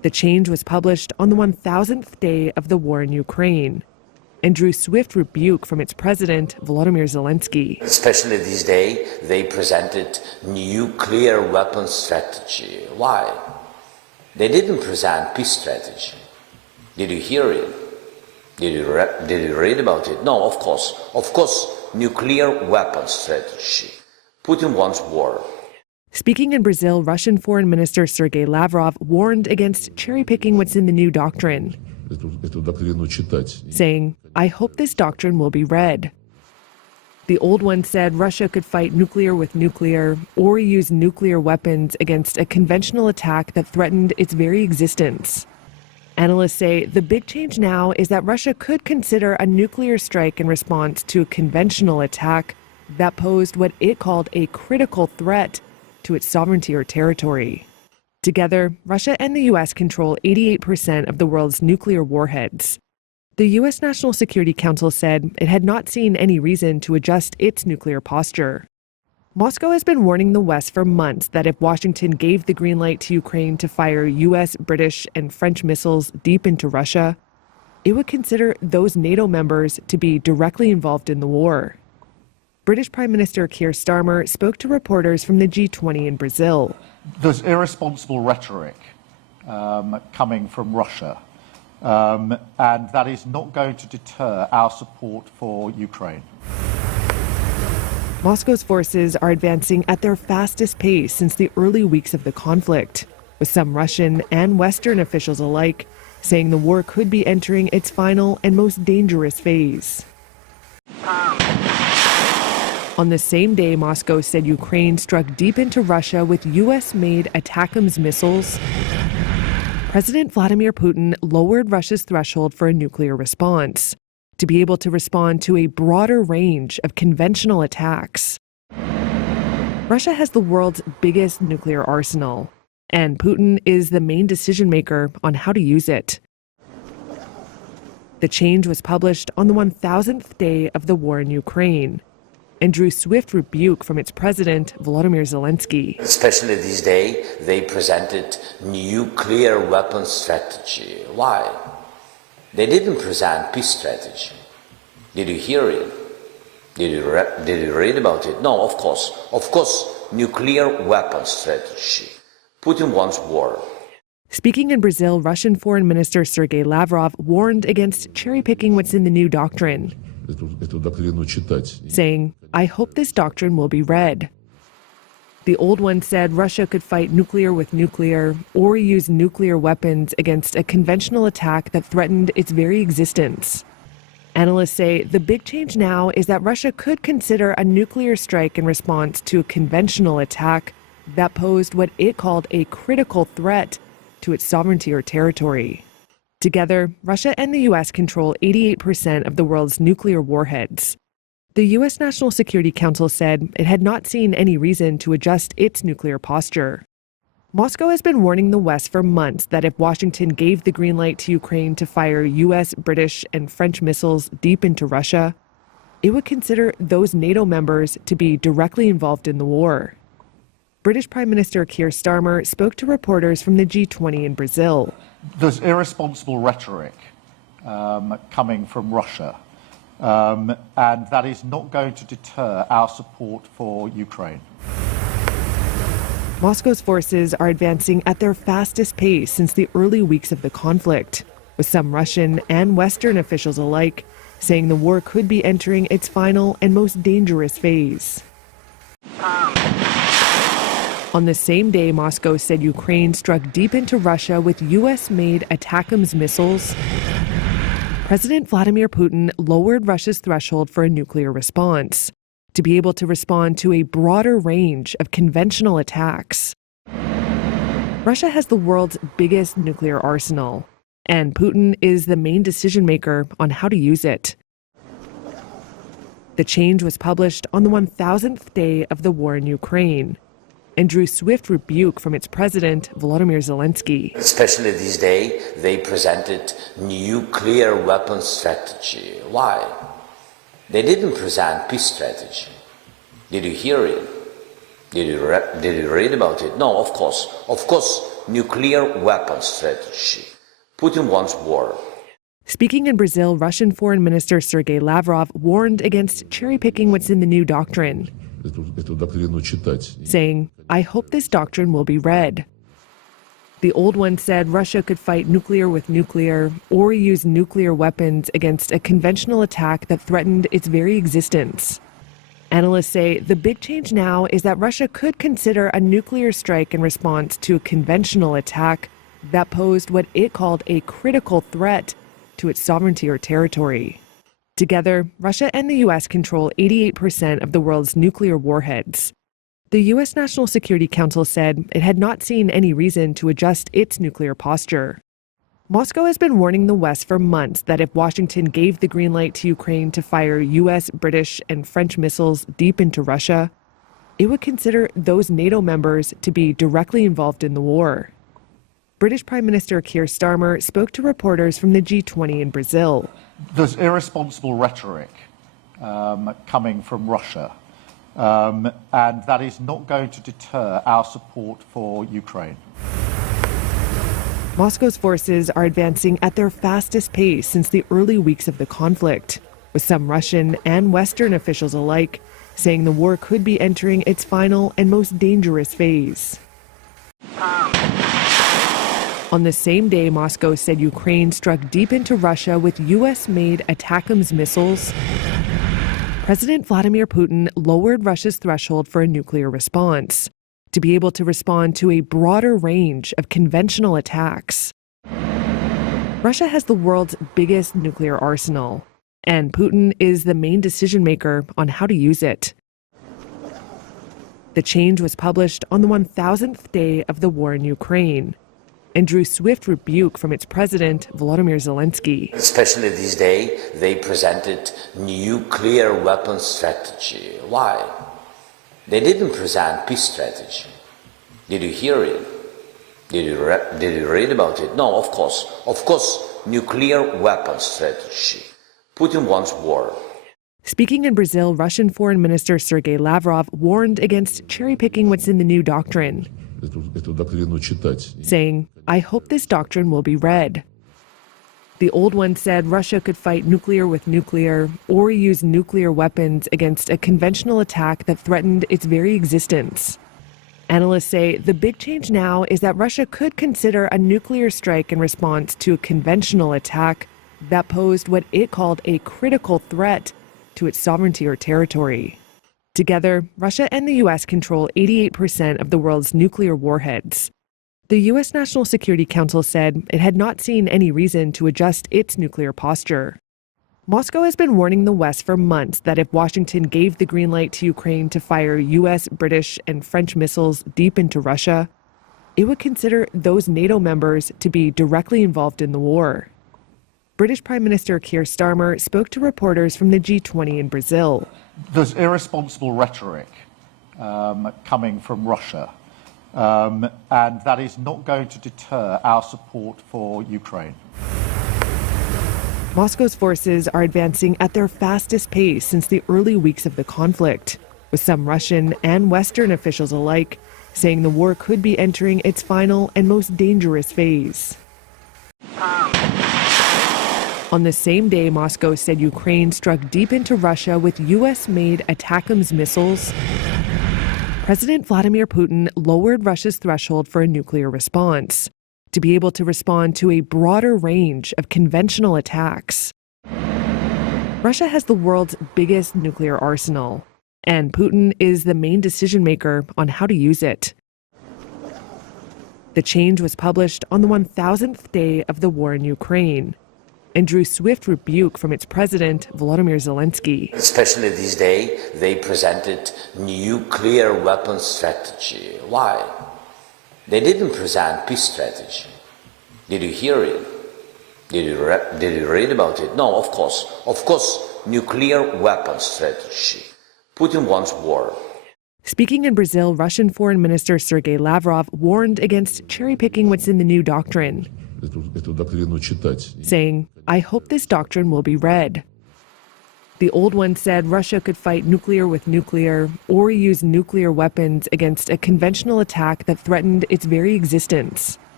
The change was published on the 1,000th day of the war in Ukraine and drew swift rebuke from its president, Volodymyr Zelenskiy. Especially this day, they presented nuclear weapons strategy. Why? They didn't present peace strategy. Did you hear it? Did you read about it? No, of course. Of course, nuclear weapons strategy. Putin wants war. Speaking in Brazil, Russian Foreign Minister Sergei Lavrov warned against cherry-picking what's in the new doctrine, saying, "I hope this doctrine will be read." The old one said Russia could fight nuclear with nuclear or use nuclear weapons against a conventional attack that threatened its very existence. Analysts say the big change now is that Russia could consider a nuclear strike in response to a conventional attack that posed what it called a critical threat to its sovereignty or territory. Together, Russia and the U.S. control 88% of the world's nuclear warheads. The U.S. National Security Council said it had not seen any reason to adjust its nuclear posture. Moscow has been warning the West for months that if Washington gave the green light to Ukraine to fire U.S., British, and French missiles deep into Russia, it would consider those NATO members to be directly involved in the war. British Prime Minister Keir Starmer spoke to reporters from the G20 in Brazil. There's irresponsible rhetoric coming from Russia, and that is not going to deter our support for Ukraine. Moscow's forces are advancing at their fastest pace since the early weeks of the conflict, with some Russian and Western officials alike saying the war could be entering its final and most dangerous phase. On the same day, Moscow said Ukraine struck deep into Russia with U.S.-made ATACMS missiles. President Vladimir Putin lowered Russia's threshold for a nuclear response to be able to respond to a broader range of conventional attacks. Russia has the world's biggest nuclear arsenal, and Putin is the main decision maker on how to use it. The change was published on the 1,000th day of the war in Ukraine and drew swift rebuke from its president, Volodymyr Zelenskiy. Especially this day, they presented nuclear weapons strategy. Why? They didn't present peace strategy. Did you hear it? Did you read about it? No, of course. Of course, nuclear weapons strategy. Putin wants war. Speaking in Brazil, Russian Foreign Minister Sergei Lavrov warned against cherry-picking what's in the new doctrine, saying, "I hope this doctrine will be read." The old one said Russia could fight nuclear with nuclear or use nuclear weapons against a conventional attack that threatened its very existence. Analysts say the big change now is that Russia could consider a nuclear strike in response to a conventional attack that posed what it called a critical threat to its sovereignty or territory. Together, Russia and the U.S. control 88% of the world's nuclear warheads. The U.S. National Security Council said it had not seen any reason to adjust its nuclear posture. Moscow has been warning the West for months that if Washington gave the green light to Ukraine to fire U.S., British, and French missiles deep into Russia, it would consider those NATO members to be directly involved in the war. British Prime Minister Keir Starmer spoke to reporters from the G20 in Brazil. There's irresponsible rhetoric coming from Russia, and that is not going to deter our support for Ukraine. Moscow's forces are advancing at their fastest pace since the early weeks of the conflict, with some Russian and Western officials alike saying the war could be entering its final and most dangerous phase. On the same day, Moscow said Ukraine struck deep into Russia with U.S.-made ATACMS missiles. President Vladimir Putin lowered Russia's threshold for a nuclear response to be able to respond to a broader range of conventional attacks. Russia has the world's biggest nuclear arsenal, and Putin is the main decision maker on how to use it. The change was published on the 1,000th day of the war in Ukraine and drew swift rebuke from its president, Volodymyr Zelenskiy. Especially this day, they presented nuclear weapons strategy. Why? They didn't present peace strategy. Did you hear it? Did you read about it? No, of course. Of course, nuclear weapons strategy. Putin wants war. Speaking in Brazil, Russian Foreign Minister Sergei Lavrov warned against cherry-picking what's in the new doctrine, saying, "I hope this doctrine will be read." The old one said Russia could fight nuclear with nuclear or use nuclear weapons against a conventional attack that threatened its very existence. Analysts say the big change now is that Russia could consider a nuclear strike in response to a conventional attack that posed what it called a critical threat to its sovereignty or territory. Together, Russia and the U.S. control 88% of the world's nuclear warheads. The U.S. National Security Council said it had not seen any reason to adjust its nuclear posture. Moscow has been warning the West for months that if Washington gave the green light to Ukraine to fire U.S., British, and French missiles deep into Russia, it would consider those NATO members to be directly involved in the war. British Prime Minister Keir Starmer spoke to reporters from the G20 in Brazil. There's irresponsible rhetoric coming from Russia, and that is not going to deter our support for Ukraine. Moscow's forces are advancing at their fastest pace since the early weeks of the conflict, with some Russian and Western officials alike saying the war could be entering its final and most dangerous phase. On the same day, Moscow said Ukraine struck deep into Russia with U.S.-made ATACMS missiles. President Vladimir Putin lowered Russia's threshold for a nuclear response to be able to respond to a broader range of conventional attacks. Russia has the world's biggest nuclear arsenal, and Putin is the main decision maker on how to use it. The change was published on the 1,000th day of the war in Ukraine and drew swift rebuke from its president, Volodymyr Zelenskiy. Especially this day, they presented nuclear weapons strategy. Why? They didn't present peace strategy. Did you hear it? Did you read about it? No, of course. Of course, nuclear weapons strategy. Putin wants war. Speaking in Brazil, Russian Foreign Minister Sergei Lavrov warned against cherry-picking what's in the new doctrine, saying, "I hope this doctrine will be read." The old one said Russia could fight nuclear with nuclear or use nuclear weapons against a conventional attack that threatened its very existence. Analysts say the big change now is that Russia could consider a nuclear strike in response to a conventional attack that posed what it called a critical threat to its sovereignty or territory. Together, Russia and the U.S. control 88% of the world's nuclear warheads. The U.S. National Security Council said it had not seen any reason to adjust its nuclear posture. Moscow has been warning the West for months that if Washington gave the green light to Ukraine to fire U.S., British, and French missiles deep into Russia, it would consider those NATO members to be directly involved in the war. British Prime Minister Keir Starmer spoke to reporters from the G20 in Brazil. There's irresponsible rhetoric coming from Russia, and that is not going to deter our support for Ukraine. Moscow's forces are advancing at their fastest pace since the early weeks of the conflict, with some Russian and Western officials alike saying the war could be entering its final and most dangerous phase. On the same day, Moscow said Ukraine struck deep into Russia with U.S.-made ATACMS missiles. President Vladimir Putin lowered Russia's threshold for a nuclear response to be able to respond to a broader range of conventional attacks. Russia has the world's biggest nuclear arsenal, and Putin is the main decision maker on how to use it. The change was published on the 1,000th day of the war in Ukraine and drew swift rebuke from its president, Volodymyr Zelenskiy. Especially this day, they presented nuclear weapons strategy. Why? They didn't present peace strategy. Did you hear it? Did you read about it? No, of course. Of course, nuclear weapons strategy. Putin wants war. Speaking in Brazil, Russian Foreign Minister Sergei Lavrov warned against cherry-picking what's in the new doctrine, saying, "I hope this doctrine will be read." The old one said Russia could fight nuclear with nuclear or use nuclear weapons against a conventional attack that threatened its very existence.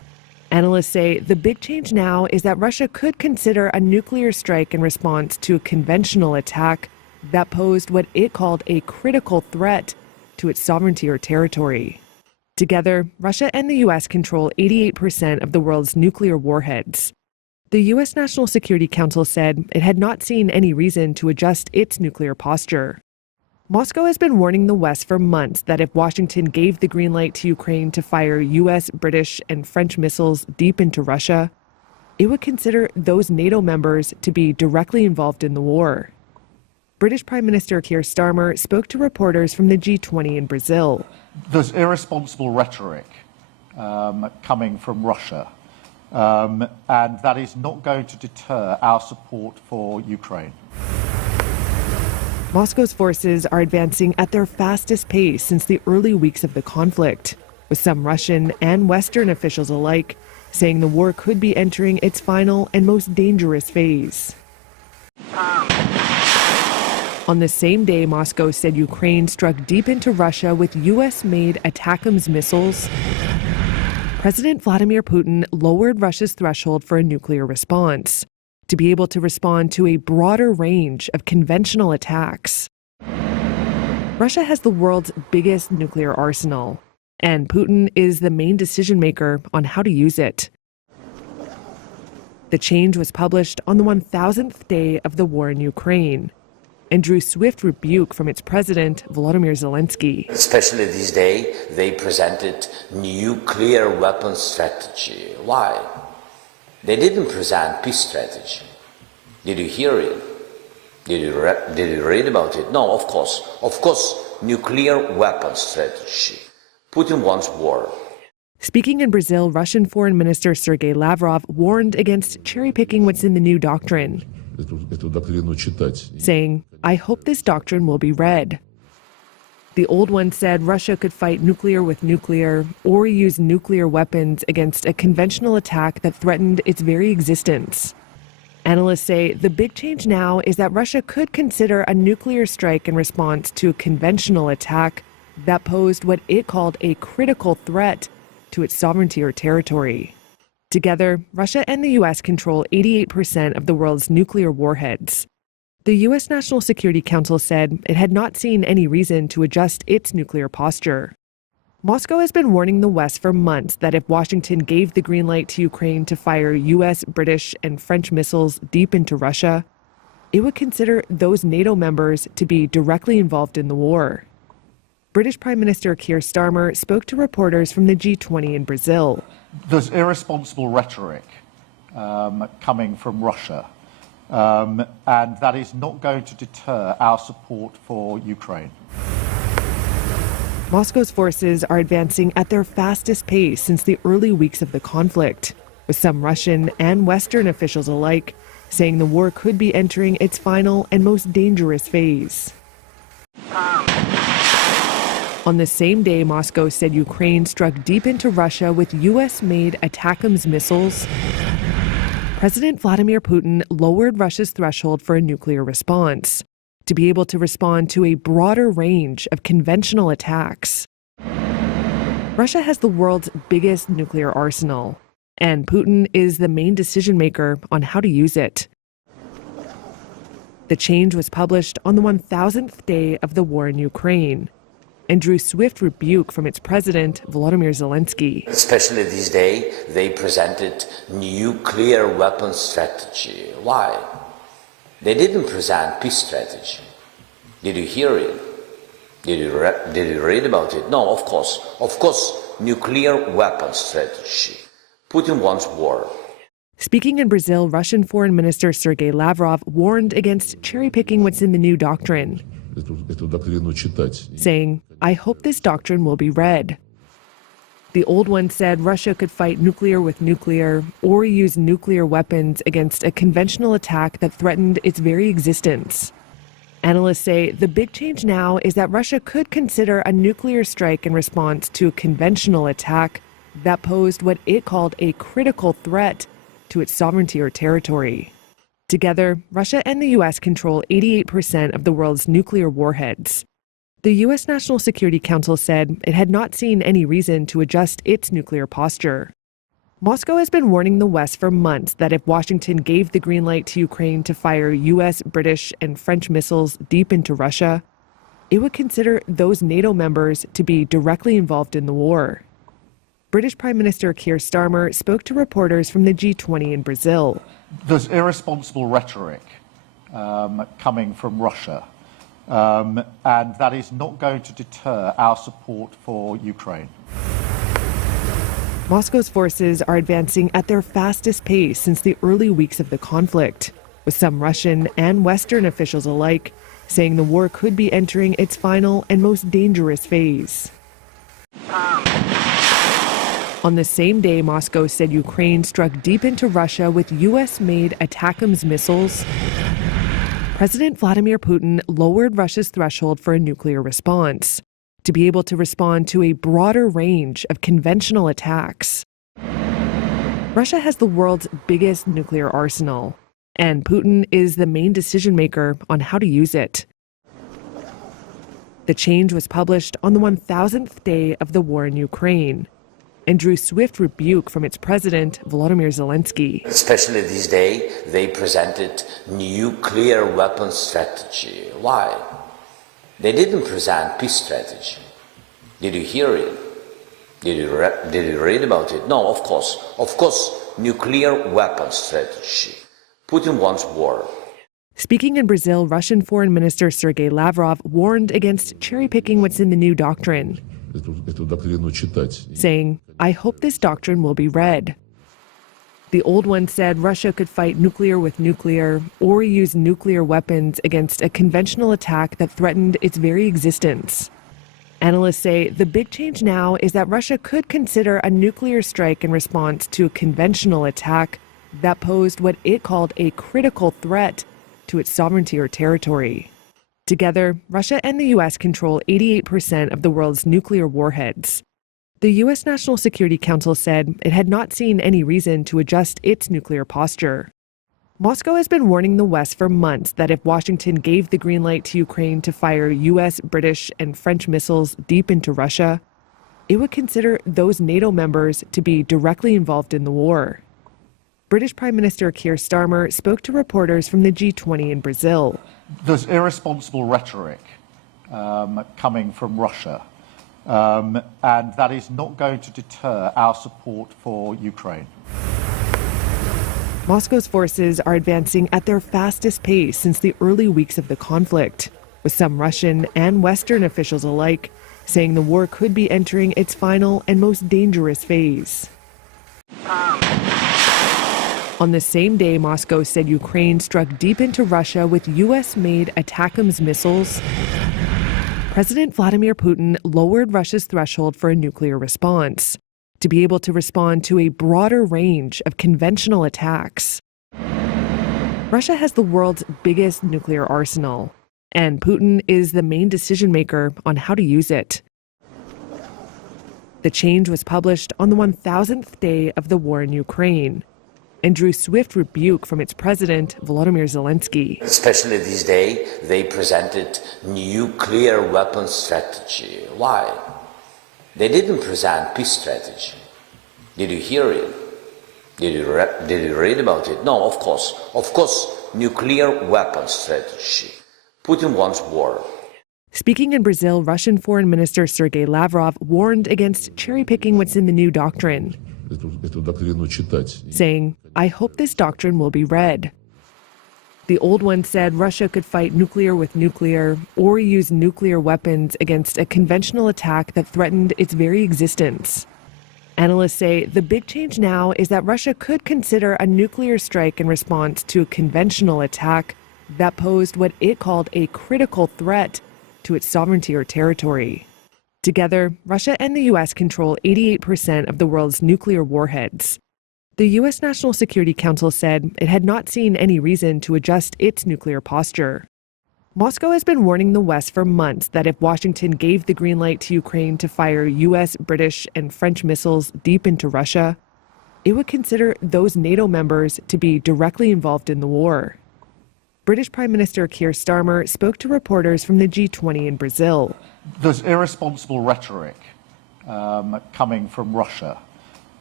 Analysts say the big change now is that Russia could consider a nuclear strike in response to a conventional attack that posed what it called a critical threat to its sovereignty or territory. Together, Russia and the U.S. control 88% of the world's nuclear warheads. The U.S. National Security Council said it had not seen any reason to adjust its nuclear posture. Moscow has been warning the West for months that if Washington gave the green light to Ukraine to fire U.S., British, and French missiles deep into Russia, it would consider those NATO members to be directly involved in the war. British Prime Minister Keir Starmer spoke to reporters from the G20 in Brazil. There's irresponsible rhetoric coming from Russia, and that is not going to deter our support for Ukraine. Moscow's forces are advancing at their fastest pace since the early weeks of the conflict, with some Russian and Western officials alike saying the war could be entering its final and most dangerous phase. On the same day, Moscow said Ukraine struck deep into Russia with U.S.-made ATACMS missiles. President Vladimir Putin lowered Russia's threshold for a nuclear response to be able to respond to a broader range of conventional attacks. Russia has the world's biggest nuclear arsenal, and Putin is the main decision maker on how to use it. The change was published on the 1,000th day of the war in Ukraine and drew swift rebuke from its president, Volodymyr Zelenskiy. Especially this day, they presented nuclear weapons strategy. Why? They didn't present peace strategy. Did you hear it? Did you read about it? No, of course. Of course, nuclear weapons strategy. Putin wants war. Speaking in Brazil, Russian Foreign Minister Sergei Lavrov warned against cherry-picking what's in the new doctrine, saying, "I hope this doctrine will be read." The old one said Russia could fight nuclear with nuclear or use nuclear weapons against a conventional attack that threatened its very existence. Analysts say the big change now is that Russia could consider a nuclear strike in response to a conventional attack that posed what it called a critical threat to its sovereignty or territory. Together, Russia and the U.S. control 88% of the world's nuclear warheads. The U.S. National Security Council said it had not seen any reason to adjust its nuclear posture. Moscow has been warning the West for months that if Washington gave the green light to Ukraine to fire U.S., British, and French missiles deep into Russia, it would consider those NATO members to be directly involved in the war. British Prime Minister Keir Starmer spoke to reporters from the G20 in Brazil. There's irresponsible rhetoric coming from Russia, and that is not going to deter our support for Ukraine. Moscow's forces are advancing at their fastest pace since the early weeks of the conflict, with some Russian and Western officials alike saying the war could be entering its final and most dangerous phase. On the same day, Moscow said Ukraine struck deep into Russia with U.S.-made ATACMS missiles. President Vladimir Putin lowered Russia's threshold for a nuclear response to be able to respond to a broader range of conventional attacks. Russia has the world's biggest nuclear arsenal, and Putin is the main decision maker on how to use it. The change was published on the 1,000th day of the war in Ukraine and drew swift rebuke from its president, Volodymyr Zelenskiy. Especially this day, they presented nuclear weapons strategy. Why? They didn't present peace strategy. Did you hear it? Did you read about it? No, of course. Of course, nuclear weapons strategy. Putin wants war. Speaking in Brazil, Russian Foreign Minister Sergei Lavrov warned against cherry-picking what's in the new doctrine, saying, "I hope this doctrine will be read." The old one said Russia could fight nuclear with nuclear or use nuclear weapons against a conventional attack that threatened its very existence. Analysts say the big change now is that Russia could consider a nuclear strike in response to a conventional attack that posed what it called a critical threat to its sovereignty or territory. Together, Russia and the U.S. control 88% of the world's nuclear warheads. The U.S. National Security Council said it had not seen any reason to adjust its nuclear posture. Moscow has been warning the West for months that if Washington gave the green light to Ukraine to fire U.S., British, and French missiles deep into Russia, it would consider those NATO members to be directly involved in the war. British Prime Minister Keir Starmer spoke to reporters from the G20 in Brazil. There's irresponsible rhetoric coming from Russia, and that is not going to deter our support for Ukraine. Moscow's forces are advancing at their fastest pace since the early weeks of the conflict, with some Russian and Western officials alike saying the war could be entering its final and most dangerous phase. On the same day, Moscow said Ukraine struck deep into Russia with U.S.-made ATACMS missiles. President Vladimir Putin lowered Russia's threshold for a nuclear response to be able to respond to a broader range of conventional attacks. Russia has the world's biggest nuclear arsenal, and Putin is the main decision maker on how to use it. The change was published on the 1,000th day of the war in Ukraine and drew swift rebuke from its president, Volodymyr Zelenskiy. Especially this day, they presented nuclear weapons strategy. Why? They didn't present peace strategy. Did you hear it? Did you read about it? No, of course. Of course, nuclear weapons strategy. Putin wants war. Speaking in Brazil, Russian Foreign Minister Sergei Lavrov warned against cherry-picking what's in the new doctrine, saying, "I hope this doctrine will be read." The old one said Russia could fight nuclear with nuclear or use nuclear weapons against a conventional attack that threatened its very existence. Analysts say the big change now is that Russia could consider a nuclear strike in response to a conventional attack that posed what it called a critical threat to its sovereignty or territory. Together, Russia and the U.S. control 88% of the world's nuclear warheads. The U.S. National Security Council said it had not seen any reason to adjust its nuclear posture. Moscow has been warning the West for months that if Washington gave the green light to Ukraine to fire U.S., British, and French missiles deep into Russia, it would consider those NATO members to be directly involved in the war. British Prime Minister Keir Starmer spoke to reporters from the G20 in Brazil. There's irresponsible rhetoric coming from Russia, and that is not going to deter our support for Ukraine. Moscow's forces are advancing at their fastest pace since the early weeks of the conflict, with some Russian and Western officials alike saying the war could be entering its final and most dangerous phase. On the same day, Moscow said Ukraine struck deep into Russia with U.S.-made ATACMS missiles. President Vladimir Putin lowered Russia's threshold for a nuclear response to be able to respond to a broader range of conventional attacks. Russia has the world's biggest nuclear arsenal, and Putin is the main decision maker on how to use it. The change was published on the 1,000th day of the war in Ukraine and drew swift rebuke from its president, Volodymyr Zelenskiy. Especially this day, they presented nuclear weapons strategy. Why? They didn't present peace strategy. Did you hear it? Did you read about it? No, of course. Of course, nuclear weapons strategy. Putin wants war. Speaking in Brazil, Russian Foreign Minister Sergei Lavrov warned against cherry-picking what's in the new doctrine, saying, "I hope this doctrine will be read." The old one said Russia could fight nuclear with nuclear or use nuclear weapons against a conventional attack that threatened its very existence. Analysts say the big change now is that Russia could consider a nuclear strike in response to a conventional attack that posed what it called a critical threat to its sovereignty or territory. Together, Russia and the U.S. control 88% of the world's nuclear warheads. The U.S. National Security Council said it had not seen any reason to adjust its nuclear posture. Moscow has been warning the West for months that if Washington gave the green light to Ukraine to fire U.S., British, and French missiles deep into Russia, it would consider those NATO members to be directly involved in the war. British Prime Minister Keir Starmer spoke to reporters from the G20 in Brazil. There's irresponsible rhetoric coming from Russia,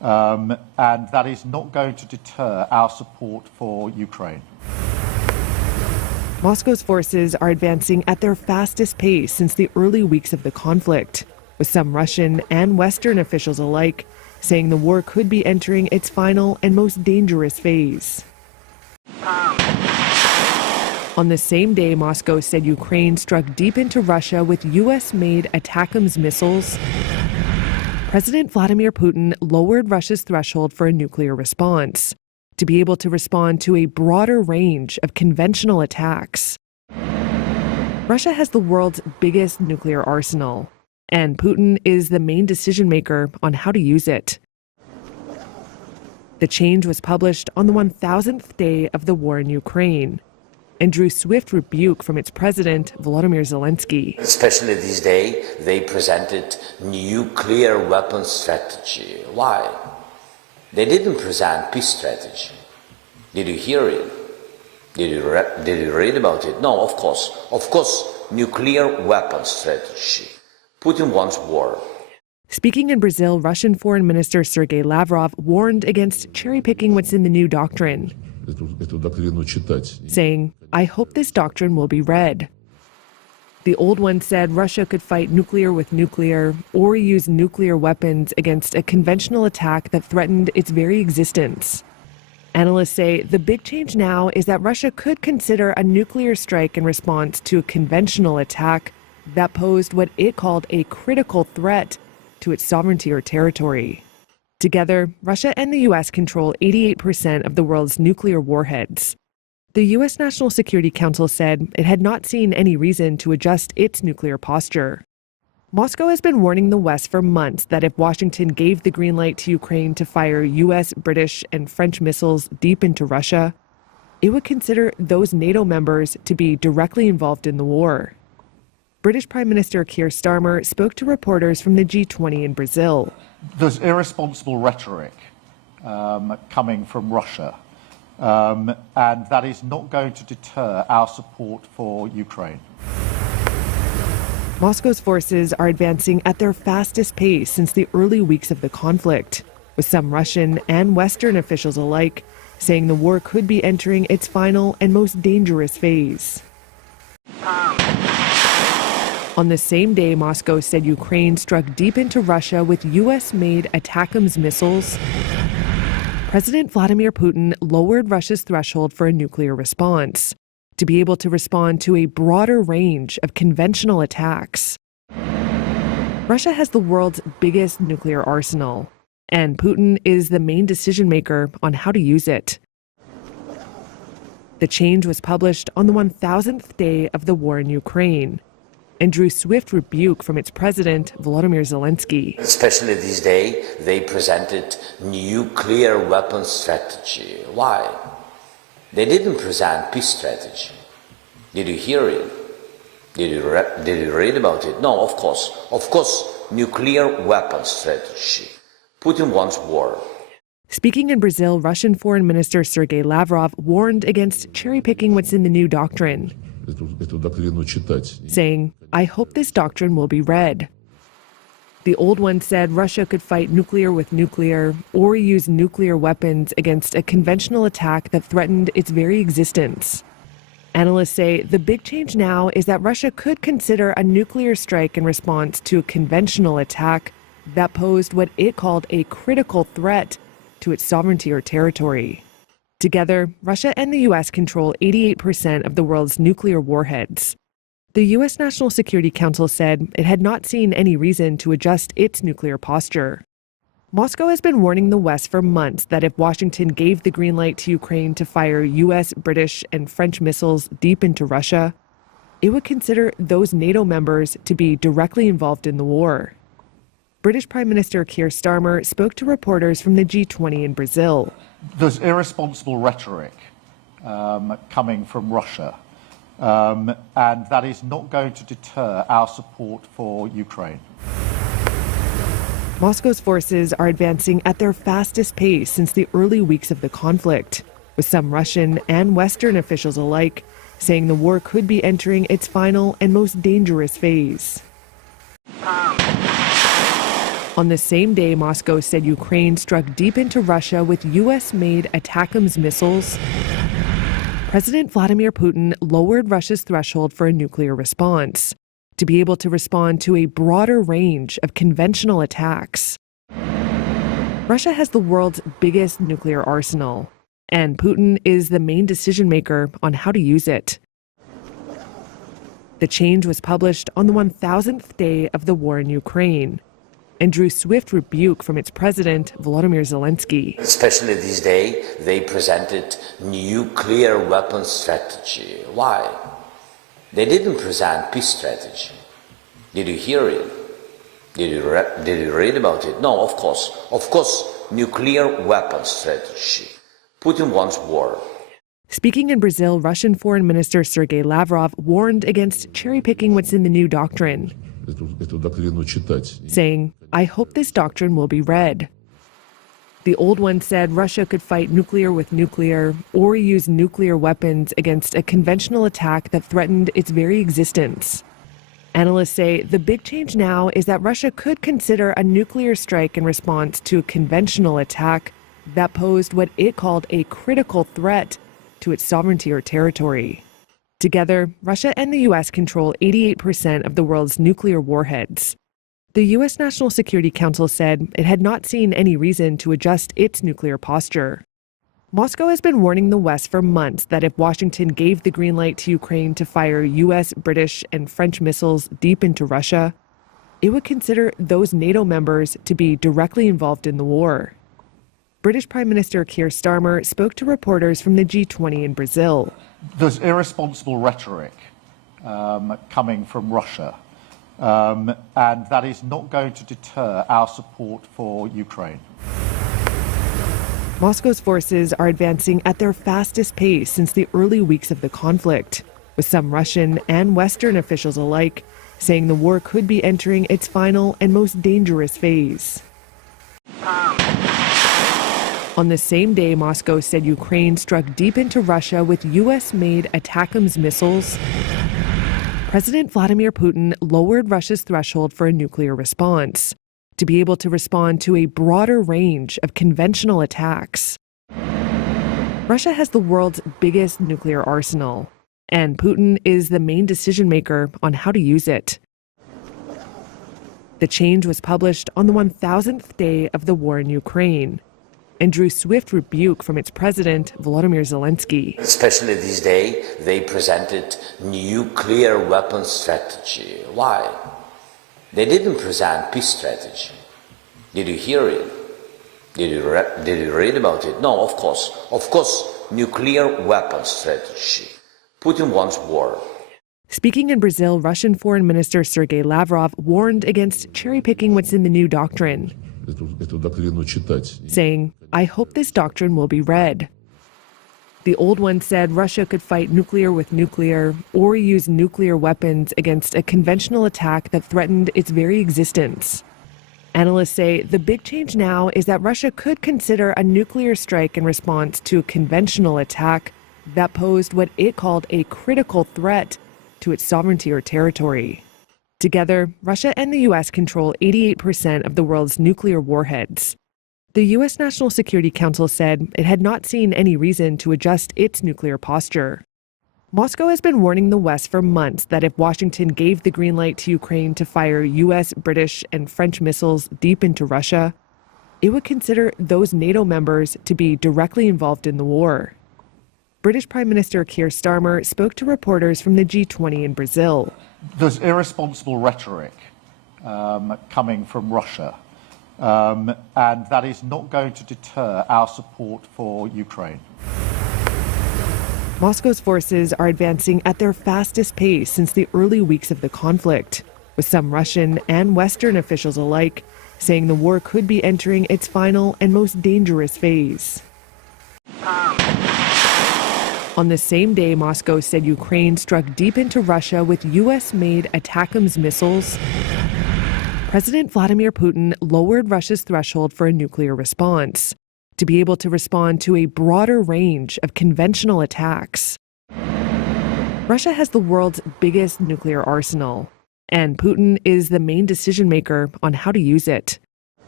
and that is not going to deter our support for Ukraine. Moscow's forces are advancing at their fastest pace since the early weeks of the conflict, with some Russian and Western officials alike saying the war could be entering its final and most dangerous phase. On the same day, Moscow said Ukraine struck deep into Russia with U.S.-made ATACMS missiles. President Vladimir Putin lowered Russia's threshold for a nuclear response to be able to respond to a broader range of conventional attacks. Russia has the world's biggest nuclear arsenal, and Putin is the main decision maker on how to use it. The change was published on the 1,000th day of the war in Ukraine and drew swift rebuke from its president, Volodymyr Zelenskiy. Especially this day, they presented nuclear weapons strategy. Why? They didn't present peace strategy. Did you hear it? Did you read about it? No, of course. Of course, nuclear weapons strategy. Putin wants war. Speaking in Brazil, Russian Foreign Minister Sergei Lavrov warned against cherry-picking what's in the new doctrine, saying, "I hope this doctrine will be read." The old one said Russia could fight nuclear with nuclear or use nuclear weapons against a conventional attack that threatened its very existence. Analysts say the big change now is that Russia could consider a nuclear strike in response to a conventional attack that posed what it called a critical threat to its sovereignty or territory. Together, Russia and the U.S. control 88% of the world's nuclear warheads. The U.S. National Security Council said it had not seen any reason to adjust its nuclear posture. Moscow has been warning the West for months that if Washington gave the green light to Ukraine to fire U.S., British, and French missiles deep into Russia, it would consider those NATO members to be directly involved in the war. British Prime Minister Keir Starmer spoke to reporters from the G20 in Brazil. There's irresponsible rhetoric coming from Russia, and that is not going to deter our support for Ukraine. Moscow's forces are advancing at their fastest pace since the early weeks of the conflict, with some Russian and Western officials alike saying the war could be entering its final and most dangerous phase. On the same day, Moscow said Ukraine struck deep into Russia with U.S.-made ATACMS missiles. President Vladimir Putin lowered Russia's threshold for a nuclear response to be able to respond to a broader range of conventional attacks. Russia has the world's biggest nuclear arsenal, and Putin is the main decision maker on how to use it. The change was published on the 1,000th day of the war in Ukraine and drew swift rebuke from its president, Volodymyr Zelenskiy. Especially this day, they presented nuclear weapons strategy. Why? They didn't present peace strategy. Did you hear it? Did you read about it? No, of course. Of course, nuclear weapons strategy. Putin wants war. Speaking in Brazil, Russian Foreign Minister Sergei Lavrov warned against cherry-picking what's in the new doctrine, saying, "I hope this doctrine will be read." The old one said Russia could fight nuclear with nuclear or use nuclear weapons against a conventional attack that threatened its very existence. Analysts say the big change now is that Russia could consider a nuclear strike in response to a conventional attack that posed what it called a critical threat to its sovereignty or territory. Together, Russia and the U.S. control 88% of the world's nuclear warheads. The U.S. National Security Council said it had not seen any reason to adjust its nuclear posture. Moscow has been warning the West for months that if Washington gave the green light to Ukraine to fire U.S., British, and French missiles deep into Russia, it would consider those NATO members to be directly involved in the war. British Prime Minister Keir Starmer spoke to reporters from the G20 in Brazil. There's irresponsible rhetoric coming from Russia, and that is not going to deter our support for Ukraine. Moscow's forces are advancing at their fastest pace since the early weeks of the conflict, with some Russian and Western officials alike saying the war could be entering its final and most dangerous phase. On the same day, Moscow said Ukraine struck deep into Russia with U.S.-made ATACMS missiles. President Vladimir Putin lowered Russia's threshold for a nuclear response to be able to respond to a broader range of conventional attacks. Russia has the world's biggest nuclear arsenal, and Putin is the main decision maker on how to use it. The change was published on the 1,000th day of the war in Ukraine and drew swift rebuke from its president, Volodymyr Zelenskiy. Especially this day, they presented nuclear weapons strategy. Why? They didn't present peace strategy. Did you hear it? Did you read about it? No, of course. Of course, nuclear weapons strategy. Putin wants war. Speaking in Brazil, Russian Foreign Minister Sergei Lavrov warned against cherry-picking what's in the new doctrine, saying, "I hope this doctrine will be read." The old one said Russia could fight nuclear with nuclear or use nuclear weapons against a conventional attack that threatened its very existence. Analysts say the big change now is that Russia could consider a nuclear strike in response to a conventional attack that posed what it called a critical threat to its sovereignty or territory. Together, Russia and the U.S. control 88% of the world's nuclear warheads. The U.S. National Security Council said it had not seen any reason to adjust its nuclear posture. Moscow has been warning the West for months that if Washington gave the green light to Ukraine to fire U.S., British, and French missiles deep into Russia, it would consider those NATO members to be directly involved in the war. British Prime Minister Keir Starmer spoke to reporters from the G20 in Brazil. There's irresponsible rhetoric coming from Russia, and that is not going to deter our support for Ukraine. Moscow's forces are advancing at their fastest pace since the early weeks of the conflict, with some Russian and Western officials alike saying the war could be entering its final and most dangerous phase. On the same day, Moscow said Ukraine struck deep into Russia with U.S.-made ATACMS missiles. President Vladimir Putin lowered Russia's threshold for a nuclear response to be able to respond to a broader range of conventional attacks. Russia has the world's biggest nuclear arsenal, and Putin is the main decision maker on how to use it. The change was published on the 1,000th day of the war in Ukraine and drew swift rebuke from its president, Volodymyr Zelenskiy. Especially this day, they presented nuclear weapons strategy. Why? They didn't present peace strategy. Did you hear it? Did you read about it? No, of course. Of course, nuclear weapons strategy. Putin wants war. Speaking in Brazil, Russian Foreign Minister Sergei Lavrov warned against cherry-picking what's in the new doctrine, saying, "I hope this doctrine will be read." The old one said Russia could fight nuclear with nuclear or use nuclear weapons against a conventional attack that threatened its very existence. Analysts say the big change now is that Russia could consider a nuclear strike in response to a conventional attack that posed what it called a critical threat to its sovereignty or territory. Together, Russia and the U.S. control 88% of the world's nuclear warheads. The U.S. National Security Council said it had not seen any reason to adjust its nuclear posture. Moscow has been warning the West for months that if Washington gave the green light to Ukraine to fire U.S., British, and French missiles deep into Russia, it would consider those NATO members to be directly involved in the war. British Prime Minister Keir Starmer spoke to reporters from the G20 in Brazil. There's irresponsible rhetoric coming from Russia, and that is not going to deter our support for Ukraine. Moscow's forces are advancing at their fastest pace since the early weeks of the conflict, with some Russian and Western officials alike saying the war could be entering its final and most dangerous phase. On the same day, Moscow said Ukraine struck deep into Russia with U.S.-made ATACMS missiles. President Vladimir Putin lowered Russia's threshold for a nuclear response to be able to respond to a broader range of conventional attacks. Russia has the world's biggest nuclear arsenal, and Putin is the main decision maker on how to use it.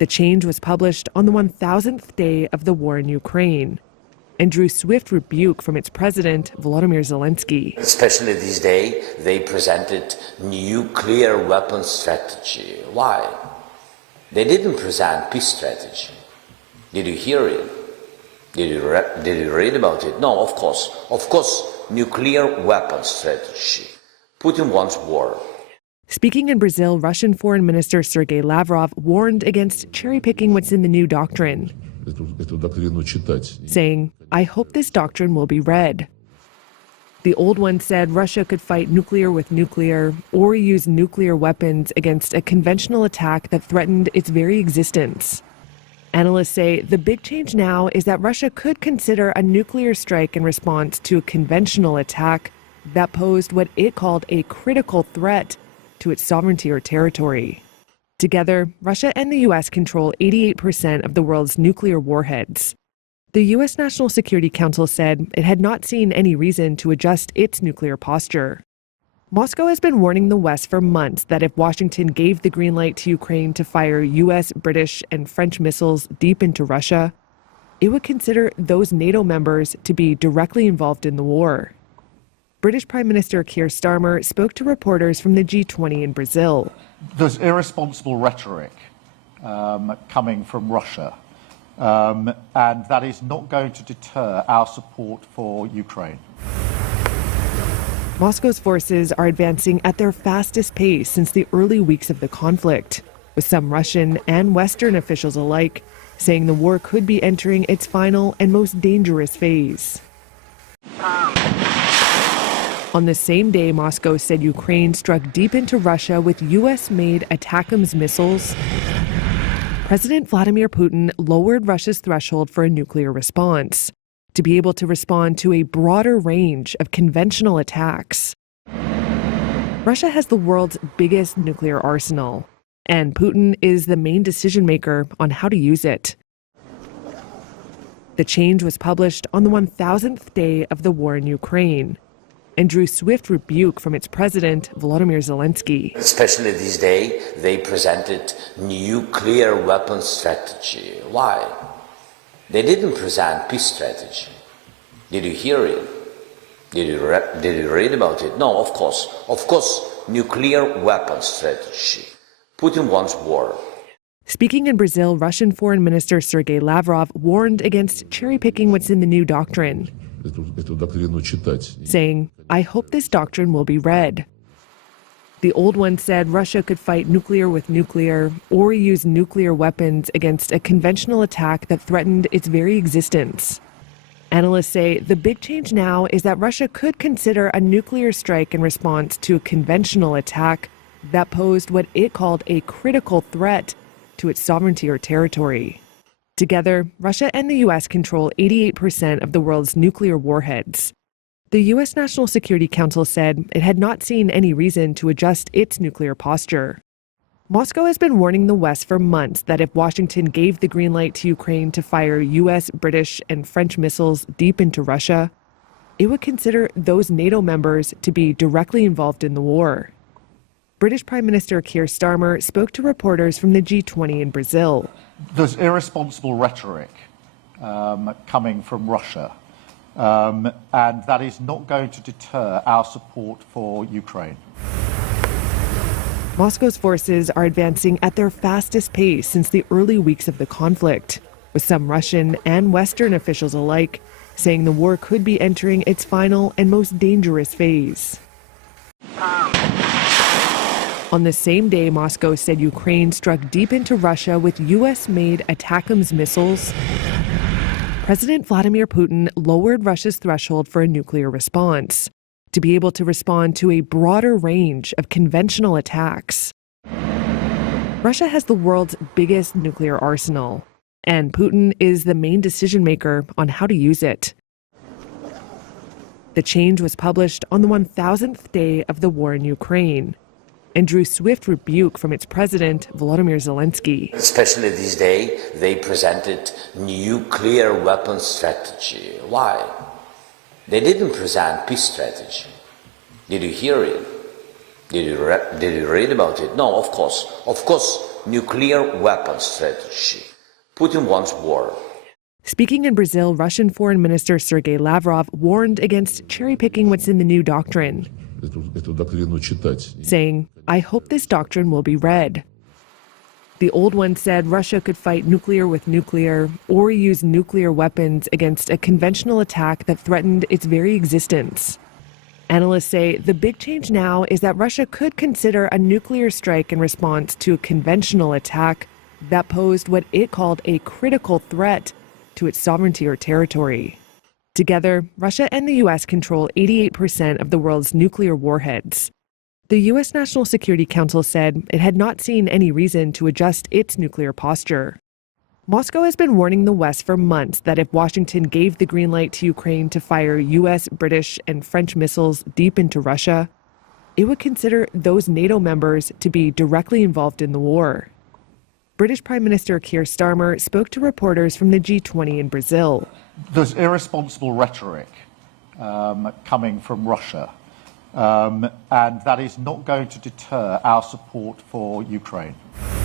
The change was published on the 1,000th day of the war in Ukraine and drew swift rebuke from its president, Volodymyr Zelenskiy. Especially this day, they presented nuclear weapons strategy. Why? They didn't present peace strategy. Did you hear it? Did you read about it? No, of course. Of course, nuclear weapons strategy. Putin wants war. Speaking in Brazil, Russian Foreign Minister Sergei Lavrov warned against cherry-picking what's in the new doctrine, saying, "I hope this doctrine will be read." The old one said Russia could fight nuclear with nuclear or use nuclear weapons against a conventional attack that threatened its very existence. Analysts say the big change now is that Russia could consider a nuclear strike in response to a conventional attack that posed what it called a critical threat to its sovereignty or territory. Together, Russia and the U.S. control 88% of the world's nuclear warheads. The U.S. National Security Council said it had not seen any reason to adjust its nuclear posture. Moscow has been warning the West for months that if Washington gave the green light to Ukraine to fire U.S., British, and French missiles deep into Russia, it would consider those NATO members to be directly involved in the war. British Prime Minister Keir Starmer spoke to reporters from the G20 in Brazil. There's irresponsible rhetoric coming from Russia, and that is not going to deter our support for Ukraine. Moscow's forces are advancing at their fastest pace since the early weeks of the conflict, with some Russian and Western officials alike saying the war could be entering its final and most dangerous phase. On the same day, Moscow said Ukraine struck deep into Russia with U.S.-made ATACMS missiles. President Vladimir Putin lowered Russia's threshold for a nuclear response to be able to respond to a broader range of conventional attacks. Russia has the world's biggest nuclear arsenal, and Putin is the main decision maker on how to use it. The change was published on the 1,000th day of the war in Ukraine and drew swift rebuke from its president, Volodymyr Zelenskiy. Especially this day, they presented nuclear weapons strategy. Why? They didn't present peace strategy. Did you hear it? Did you read about it? No, of course. Of course, nuclear weapons strategy. Putin wants war. Speaking in Brazil, Russian Foreign Minister Sergei Lavrov warned against cherry-picking what's in the new doctrine, saying, "I hope this doctrine will be read." The old one said Russia could fight nuclear with nuclear or use nuclear weapons against a conventional attack that threatened its very existence. Analysts say the big change now is that Russia could consider a nuclear strike in response to a conventional attack that posed what it called a critical threat to its sovereignty or territory. Together, Russia and the U.S. control 88% of the world's nuclear warheads. The U.S. National Security Council said it had not seen any reason to adjust its nuclear posture. Moscow has been warning the West for months that if Washington gave the green light to Ukraine to fire U.S., British, and French missiles deep into Russia, it would consider those NATO members to be directly involved in the war. British Prime Minister Keir Starmer spoke to reporters from the G20 in Brazil. There's irresponsible rhetoric coming from Russia, and that is not going to deter our support for Ukraine. Moscow's forces are advancing at their fastest pace since the early weeks of the conflict, with some Russian and Western officials alike saying the war could be entering its final and most dangerous phase. On the same day, Moscow said Ukraine struck deep into Russia with U.S.-made ATACMS missiles. President Vladimir Putin lowered Russia's threshold for a nuclear response to be able to respond to a broader range of conventional attacks. Russia has the world's biggest nuclear arsenal, and Putin is the main decision maker on how to use it. The change was published on the 1,000th day of the war in Ukraine and drew swift rebuke from its president, Volodymyr Zelenskiy. Especially this day, they presented nuclear weapons strategy. Why? They didn't present peace strategy. Did you hear it? Did you read about it? No, of course. Of course, nuclear weapons strategy. Putin wants war. Speaking in Brazil, Russian Foreign Minister Sergei Lavrov warned against cherry-picking what's in the new doctrine, saying, "I hope this doctrine will be read." The old one said Russia could fight nuclear with nuclear or use nuclear weapons against a conventional attack that threatened its very existence. Analysts say the big change now is that Russia could consider a nuclear strike in response to a conventional attack that posed what it called a critical threat to its sovereignty or territory. Together, Russia and the U.S. control 88% of the world's nuclear warheads. The U.S. National Security Council said it had not seen any reason to adjust its nuclear posture. Moscow has been warning the West for months that if Washington gave the green light to Ukraine to fire U.S., British, and French missiles deep into Russia, it would consider those NATO members to be directly involved in the war. British Prime Minister Keir Starmer spoke to reporters from the G20 in Brazil. There's irresponsible rhetoric coming from Russia, and that is not going to deter our support for Ukraine.